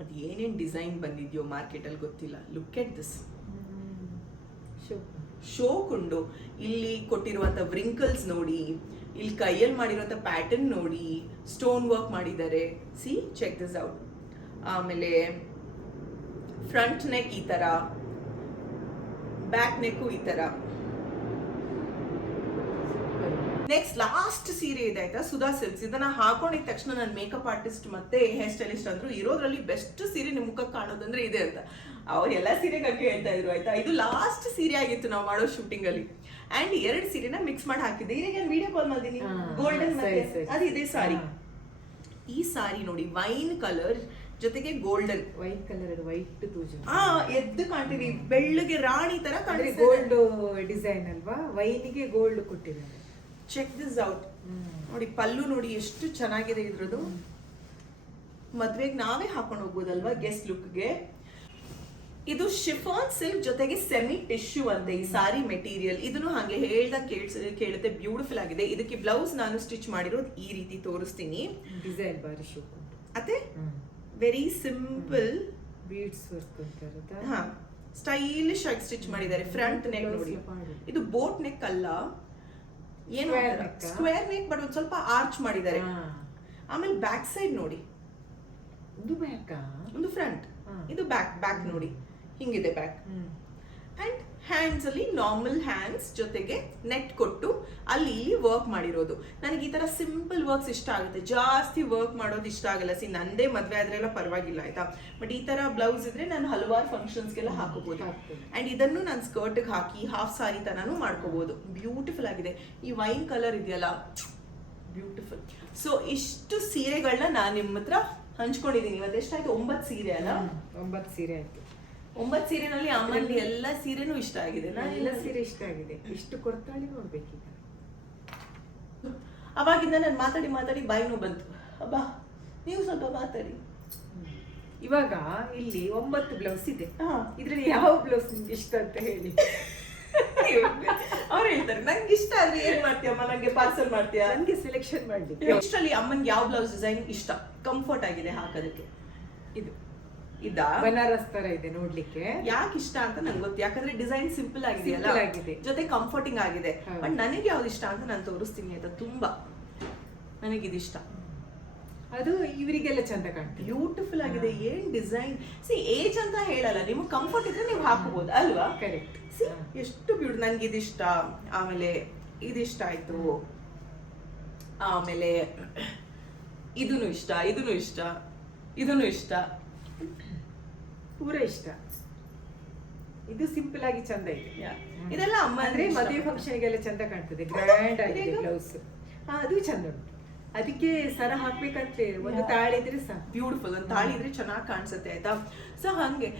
ಅದು ಏನೇನ್ ಡಿಸೈನ್ ಬಂದಿದ್ಯೋ ಮಾರ್ಕೆಟ್ ಅಲ್ಲಿ ಗೊತ್ತಿಲ್ಲ. Look at this. ಶೋಕುಂಡು. ಇಲ್ಲಿ ಕೊಟ್ಟಿರುವಂತ ವ್ರಿಂಕಲ್ಸ್ ನೋಡಿ, ಇಲ್ಲಿ ಕೈಯಲ್ಲಿ ಮಾಡಿರುವಂತ ಪ್ಯಾಟರ್ನ್ ನೋಡಿ, ಸ್ಟೋನ್ ವರ್ಕ್ ಮಾಡಿದ್ದಾರೆ. See, check this out. ಆಮೇಲೆ ಫ್ರಂಟ್ ನೆಕ್ ಈ ತರ, ಬ್ಯಾಕ್ ನೆಕ್ ಈ ತರ. ನೆಕ್ಸ್ಟ್ ಲಾಸ್ಟ್ ಸೀರೆ ಇದೆ ಆಯ್ತಾ, ಸುಧಾ ಸಿಲ್ಕ್ಸ್. ಇದನ್ನ ಹಾಕೊಂಡಿದ ತಕ್ಷಣ ನನ್ನ ಮೇಕಪ್ ಆರ್ಟಿಸ್ಟ್ ಮತ್ತೆ ಹೇರ್ ಸ್ಟೈಲಿಸ್ಟ್ ಅಂದ್ರು ಇರೋದ್ರಲ್ಲಿ ಬೆಸ್ಟ್ ಸೀರೆ ನಿಮ್ ಮುಖಕ್ಕೆ ಕಾಣೋದಂದ್ರೆ ಇದೆ ಅಂತ. ಅವ್ರು ಎಲ್ಲ ಸೀರೆಗಾಗಿ ಹೇಳ್ತಾ ಇದ್ರು ಆಯ್ತಾ. ಇದು ಲಾಸ್ಟ್ ಸೀರೆ ಆಗಿತ್ತು ನಾವು ಮಾಡೋ ಶೂಟಿಂಗ್ ಅಲ್ಲಿ. ಅಂಡ್ 2 ಸೀರೆನ ಮಿಕ್ಸ್ ಮಾಡಿ ಹಾಕಿದ್ದೆ. ಈಗ ನಾನು ವಿಡಿಯೋ ಕಾಲ್ ಮಾಡಿದೀನಿ, ಗೋಲ್ಡನ್ ಅದು ಇದೆ ಸಾರಿ. ಈ ಸಾರಿ ನೋಡಿ, ವೈನ್ ಕಲರ್ ಜೊತೆಗೆ ಗೋಲ್ಡನ್. ವೈಟ್ ಕಲರ್, ವೈಟ್ ತೂಜು. ಎದ್ದು ಕಾಣ್ತೀವಿ, ಬೆಳ್ಳಗೆ ರಾಣಿ ತರ ಕಾಣ್ತೀವಿ. ಗೋಲ್ಡ್ ಡಿಸೈನ್ ಅಲ್ವಾ, ವೈನಿಗೆ ಗೋಲ್ಡ್ ಕೊಟ್ಟಿದ್ದಾರೆ. Check this out. ನೋಡಿ ಪಲ್ಲು ನೋಡಿ ಎಷ್ಟು ಚೆನ್ನಾಗಿದೆ ಇದ್ರದ್ದು. ಮದ್ವೆಗೆ ನಾವೇ ಹಾಕೊಂಡು ಹೋಗ್ಬೋದಲ್ವಾ ಗೆಸ್ಟ್ ಲುಕ್ಗೆ. ಇದು ಶಿಫಾನ್ ಸಿಲ್ಕ್ ಜೊತೆಗೆ ಸೆಮಿ ಟಿಶ್ಯೂ ಅಂತೆ ಈ ಸಾರಿ ಮೆಟೀರಿಯಲ್. ಇದನ್ನು ಹಾಗೆ ಹೇಳ್ದಾಗ ಕೇಳುತ್ತೆ, ಬ್ಯೂಟಿಫುಲ್ ಆಗಿದೆ. ಇದಕ್ಕೆ ಬ್ಲೌಸ್ ನಾನು ಸ್ಟಿಚ್ ಮಾಡಿರೋದು ಈ ರೀತಿ ತೋರಿಸ್ತೀನಿ. ಡಿಸೈನ್ ಬಾರಿ ಶೂಟ್ ಅದೇ ವೆರಿ ಸಿಂಪಲ್ ಬೀಡ್ಸ್ ವರ್ಕ್ ಅಂತ. ಹಾ, ಸ್ಟೈಲಿಶ್ ಆಗಿ ಸ್ಟಿಚ್ ಮಾಡಿದ್ದಾರೆ. ಫ್ರಂಟ್ ನೆಕ್ ನೋಡಿ, ಇದು ಬೋಟ್ ನೆಕ್ ಅಲ್ಲ, ಏನು ಸ್ಕ್ವೇರ್ ನೆಕ್, ಬಟ್ ಒಂದ್ ಸ್ವಲ್ಪ ಆರ್ಚ್ ಮಾಡಿದ್ದಾರೆ. ಆಮೇಲೆ ಬ್ಯಾಕ್ ಸೈಡ್ ನೋಡಿ, ಒಂದು ಬ್ಯಾಕ್, ಒಂದು ಫ್ರಂಟ್, ಇದು ಬ್ಯಾಕ್ ನೋಡಿ, ಹಿಂಗಿದೆ ಬ್ಯಾಕ್. ಅಂಡ್ ಹ್ಯಾಂಡ್ಸ್ ಅಲ್ಲಿ ನಾರ್ಮಲ್ ಹ್ಯಾಂಡ್ಸ್ ಜೊತೆಗೆ ನೆಟ್ ಕೊಟ್ಟು ಅಲ್ಲಿ ಇಲ್ಲಿ ವರ್ಕ್ ಮಾಡಿರೋದು. ನನಗೆ ಈ ತರ ಸಿಂಪಲ್ ವರ್ಕ್ಸ್ ಇಷ್ಟ ಆಗುತ್ತೆ, ಜಾಸ್ತಿ ವರ್ಕ್ ಮಾಡೋದು ಇಷ್ಟ ಆಗಲ್ಲ. ಸಿ, ನಂದೇ ಮದ್ವೆ ಆದ್ರೆ ಎಲ್ಲ ಪರವಾಗಿಲ್ಲ ಆಯ್ತಾ, ಬಟ್ ಈ ತರ ಬ್ಲೌಸ್ ಇದ್ರೆ ನಾನು ಹಲವಾರು ಫಂಕ್ಷನ್ಸ್ಗೆಲ್ಲ ಹಾಕೋಬಹುದು. ಅಂಡ್ ಇದನ್ನು ನಾನು ಸ್ಕರ್ಟ್ಗೆ ಹಾಕಿ ಹಾಫ್ ಸಾರಿ ತನಾನು ಮಾಡ್ಕೋಬಹುದು. ಬ್ಯೂಟಿಫುಲ್ ಆಗಿದೆ. ಈ ವೈನ್ ಕಲರ್ ಇದೆಯಲ್ಲ, ಬ್ಯೂಟಿಫುಲ್. ಸೊ ಇಷ್ಟು ಸೀರೆಗಳನ್ನ ನಾನು ನಿಮ್ಮ ಹತ್ರ ಹಂಚ್ಕೊಂಡಿದೀನಿ. ಇವತ್ತು ಎಷ್ಟಾಯ್ತು? 9 ಸೀರೆ ಅಲ್ಲ? 9 ಸೀರೆ ಆಯ್ತು. 9 ಸೀರೆನಲ್ಲಿ ಅಮ್ಮನಿಗೆ ಎಲ್ಲ ಸೀರೆನೂ ಇಷ್ಟ ಆಗಿದೆ. ಎಲ್ಲ ಸೀರೆ ಇಷ್ಟ ಆಗಿದೆ. ಇಷ್ಟು ಕೊಡ್ತಾಳೆ ನೋಡ್ಬೇಕೀಗ. ಅವಾಗಿಂದ ನಾನು ಮಾತಾಡಿ ಬಾಯಿ ನೋವು ಬಂತು. ಅಬ್ಬಾ, ನೀವು ಸ್ವಲ್ಪ ಮಾತಾಡಿ. ಇವಾಗ ಇಲ್ಲಿ 9 ಬ್ಲೌಸ್ ಇದೆ. ಇದ್ರಲ್ಲಿ ಯಾವ ಬ್ಲೌಸ್ ನಿಮ್ಗೆ ಇಷ್ಟ ಅಂತ ಹೇಳಿ. ಅವ್ರು ಹೇಳ್ತಾರೆ, ನಂಗೆ ಇಷ್ಟ ಆದ್ರೆ ಏನ್ ಮಾಡ್ತೀಯಮ್ಮ, ನಂಗೆ ಪಾರ್ಸಲ್ ಮಾಡ್ತೀಯಾ? ನನ್ಗೆ ಸೆಲೆಕ್ಷನ್ ಮಾಡಿ. ಇಷ್ಟರಲ್ಲಿ ಅಮ್ಮನ್ಗೆ ಯಾವ ಬ್ಲೌಸ್ ಡಿಸೈನ್ ಇಷ್ಟ, ಕಂಫರ್ಟ್ ಆಗಿದೆ ಹಾಕೋದಕ್ಕೆ? ಇದು ಇದ ಬನಾರಸ್ ತರ ಇದೆ ನೋಡ್ಲಿಕ್ಕೆ. ಯಾಕೆ ಇಷ್ಟ ಅಂತ ನಂಗೆ ಗೊತ್ತು, ಯಾಕಂದ್ರೆ ಡಿಸೈನ್ ಸಿಂಪಲ್ ಆಗಿದೆಯಲ್ಲ, ಜೊತೆ ಕಂಫರ್ಟಿಂಗ್ ಆಗಿದೆ. ಬಟ್ ನನಗೆ ಯಾವ್ದು ಇಷ್ಟ ಅಂತ ನಾನು ತೋರಿಸ್ತೀನಿ ಆಯ್ತಾ. ತುಂಬಾ ನನಗಿದಿಷ್ಟ. ಅದು ಇವರಿಗೆಲ್ಲ ಚಂದ ಕಾಣ್ತದೆ, ಬ್ಯೂಟಿಫುಲ್ ಆಗಿದೆ. ಏನ್ ಡಿಸೈನ್. ಸಿ, ಏಜ್ ಅಂತ ಹೇಳಲ್ಲ, ನಿಮಗೆ ಕಂಫರ್ಟ್ ಇದ್ರೆ ನೀವು ಹಾಕಬಹುದು ಅಲ್ವಾ? ಕರೆಕ್ಟ್. ಸಿ, ಎಷ್ಟು ಬ್ಯೂಟಿ. ನನ್ಗೆ ಇದಿಷ್ಟ. ಆಮೇಲೆ ಇದಿಷ್ಟ ಆಯ್ತು. ಆಮೇಲೆ ಇದನ್ನು ಇಷ್ಟ, ಇದನ್ನು ಇಷ್ಟ, ಪೂರ ಇಷ್ಟ. ಇದು ಸಿಂಪಲ್ ಆಗಿ ಚಂದ ಇದೆ. ಇದೆಲ್ಲ ಅಮ್ಮ ಅಂದ್ರೆ ಮದುವೆ ಫಂಕ್ಷನ್ ಗೆಲ್ಲ ಚಂದ ಕಾಣ್ತದೆ, ಗ್ರ್ಯಾಂಡ್ ಆಗಿದೆ ಬ್ಲೌಸ್. ಅದು ಚಂದ ಉಂಟು. ಅದಕ್ಕೆ ಸರ ಹಾಕ್ಬೇಕಂತೆ ಒಂದು ತಾಳಿ ಇದ್ರೆ ಸಾಕು. ಬ್ಯೂಟಿಫುಲ್. ಒಂದು ತಾಳಿ ಇದ್ರೆ ಚೆನ್ನಾಗಿ ಕಾಣಿಸುತ್ತೆ ಆಯ್ತಾ. ಸೊ ಹಂಗೆ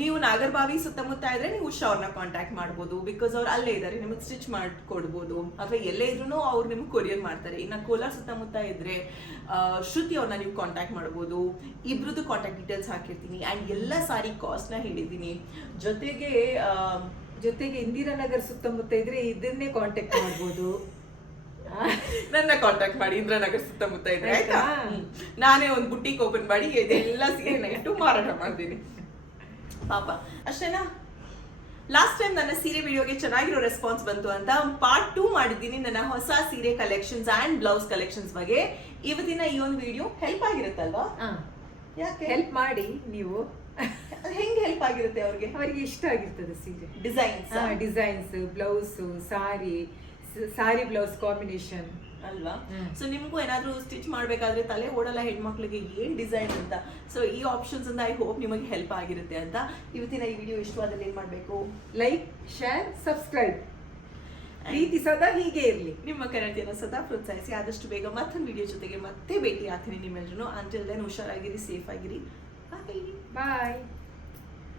ನೀವು ನಾಗರಬಾವಿ ಸುತ್ತಮುತ್ತ ಇದ್ರೆ ನೀವು ಉಷಾ ಅವ್ರನ್ನ ಕಾಂಟ್ಯಾಕ್ಟ್ ಮಾಡ್ಬೋದು. ಬಿಕಾಸ್ ಅವ್ರು ಅಲ್ಲೇ ಇದ್ದಾರೆ, ನಿಮಗೆ ಸ್ಟಿಚ್ ಮಾಡಿಕೊಡ್ಬೋದು. ಅಥವಾ ಎಲ್ಲೇ ಇದ್ರೂ ಅವ್ರು ನಿಮ್ಗೆ ಕೊರಿಯರ್ ಮಾಡ್ತಾರೆ. ಇನ್ನು ಕೋಲಾರ ಸುತ್ತಮುತ್ತ ಇದ್ರೆ ಶ್ರುತಿ ಅವ್ರನ್ನ ನೀವು ಕಾಂಟ್ಯಾಕ್ಟ್ ಮಾಡ್ಬೋದು. ಇಬ್ರದ್ದು ಕಾಂಟ್ಯಾಕ್ಟ್ ಡೀಟೇಲ್ಸ್ ಹಾಕಿರ್ತೀನಿ. ಆ್ಯಂಡ್ ಎಲ್ಲ ಸಾರಿ ಕಾಸ್ಟ್ನ ಹೇಳಿದ್ದೀನಿ. ಜೊತೆಗೆ ಇಂದಿರಾನಗರ್ ಸುತ್ತಮುತ್ತ ಇದ್ರೆ ಇದನ್ನೇ ಕಾಂಟ್ಯಾಕ್ಟ್ ಮಾಡ್ಬೋದು. ನನ್ನ ಕಾಂಟ್ಯಾಕ್ಟ್ ಮಾಡಿ ಇಂದಿರಾನಗರ್ ಸುತ್ತಮುತ್ತ ಇದ್ರೆ ಆಯ್ತಾ. ನಾನೇ ಒಂದು ಬುಟ್ಟಿಕ್ ಓಪನ್ ಮಾಡಿ ಇದೆಲ್ಲ ಸೀರೆನ ಇಟ್ಟು ಮಾರಾಟ ಮಾಡ್ತೀನಿ. ಪಾಪ ಅಷ್ಟೇನಾ. ಲಾಸ್ಟ್ ಟೈಮ್ ನನ್ನ ಸೀರೆ ವಿಡಿಯೋಗೆ ಚೆನ್ನಾಗಿರೋ ರೆಸ್ಪಾನ್ಸ್ ಬಂತು ಅಂತ ಪಾರ್ಟ್ 2 ಮಾಡಿದ್ದೀನಿ ನನ್ನ ಹೊಸ ಸೀರೆ ಕಲೆಕ್ಷನ್ಸ್ ಅಂಡ್ ಬ್ಲೌಸ್ ಕಲೆಕ್ಷನ್ಸ್ ಬಗ್ಗೆ. ಇವತ್ತಿನ ಈ ಒಂದು ವಿಡಿಯೋ ಹೆಲ್ಪ್ ಆಗಿರುತ್ತಲ್ವಾ? ಯಾಕೆ ಹೆಲ್ಪ್ ಮಾಡಿ ನೀವು. ಹೆಂಗೆ ಹೆಲ್ಪ್ ಆಗಿರುತ್ತೆ ಅವ್ರಿಗೆ? ಅವರಿಗೆ ಇಷ್ಟ ಆಗಿರ್ತದೆ ಸೀರೆ ಡಿಸೈನ್ಸ್, ಬ್ಲೌಸ್, ಸಾರಿ ಬ್ಲೌಸ್ ಕಾಂಬಿನೇಷನ್ ಅಲ್ವಾ? ಸೊ ನಿಮ್ಗೂ ಏನಾದ್ರೂ ಸ್ಟಿಚ್ ಮಾಡ್ಬೇಕಾದ್ರೆ ತಲೆ ಓಡಲ್ಲ ಹೆಣ್ಮಕ್ಳಿಗೆ ಏನ್ ಡಿಸೈನ್ ಅಂತ. ಸೊ ಈ ಆಪ್ಷನ್ಸ್ ಅಂತ ಐ ಹೋಪ್ ನಿಮಗೆ ಹೆಲ್ಪ್ ಆಗಿರುತ್ತೆ ಅಂತ. ಇವತ್ತಿನ ಈ ವಿಡಿಯೋ ಇಷ್ಟವಾದಲ್ಲಿ ಏನ್ ಮಾಡ್ಬೇಕು? Like, share, subscribe. ಪ್ರೀತಿ ಸದಾ ಹೀಗೆ ಇರಲಿ. ನಿಮ್ಮ ಕನ್ನಡಿಯನ್ನು ಸದಾ ಪ್ರೋತ್ಸಾಹಿಸಿ. ಆದಷ್ಟು ಬೇಗ ಮತ್ತೊಂದು ವಿಡಿಯೋ ಜೊತೆಗೆ ಮತ್ತೆ ಭೇಟಿ ಆಗ್ತೀನಿ ನಿಮ್ಮೆಲ್ಲರೂ. ಅಂಟಿಲ್ ದೆನ್ ಹುಷಾರಾಗಿರಿ, ಸೇಫ್ ಆಗಿರಿ. ಬಾಯ್.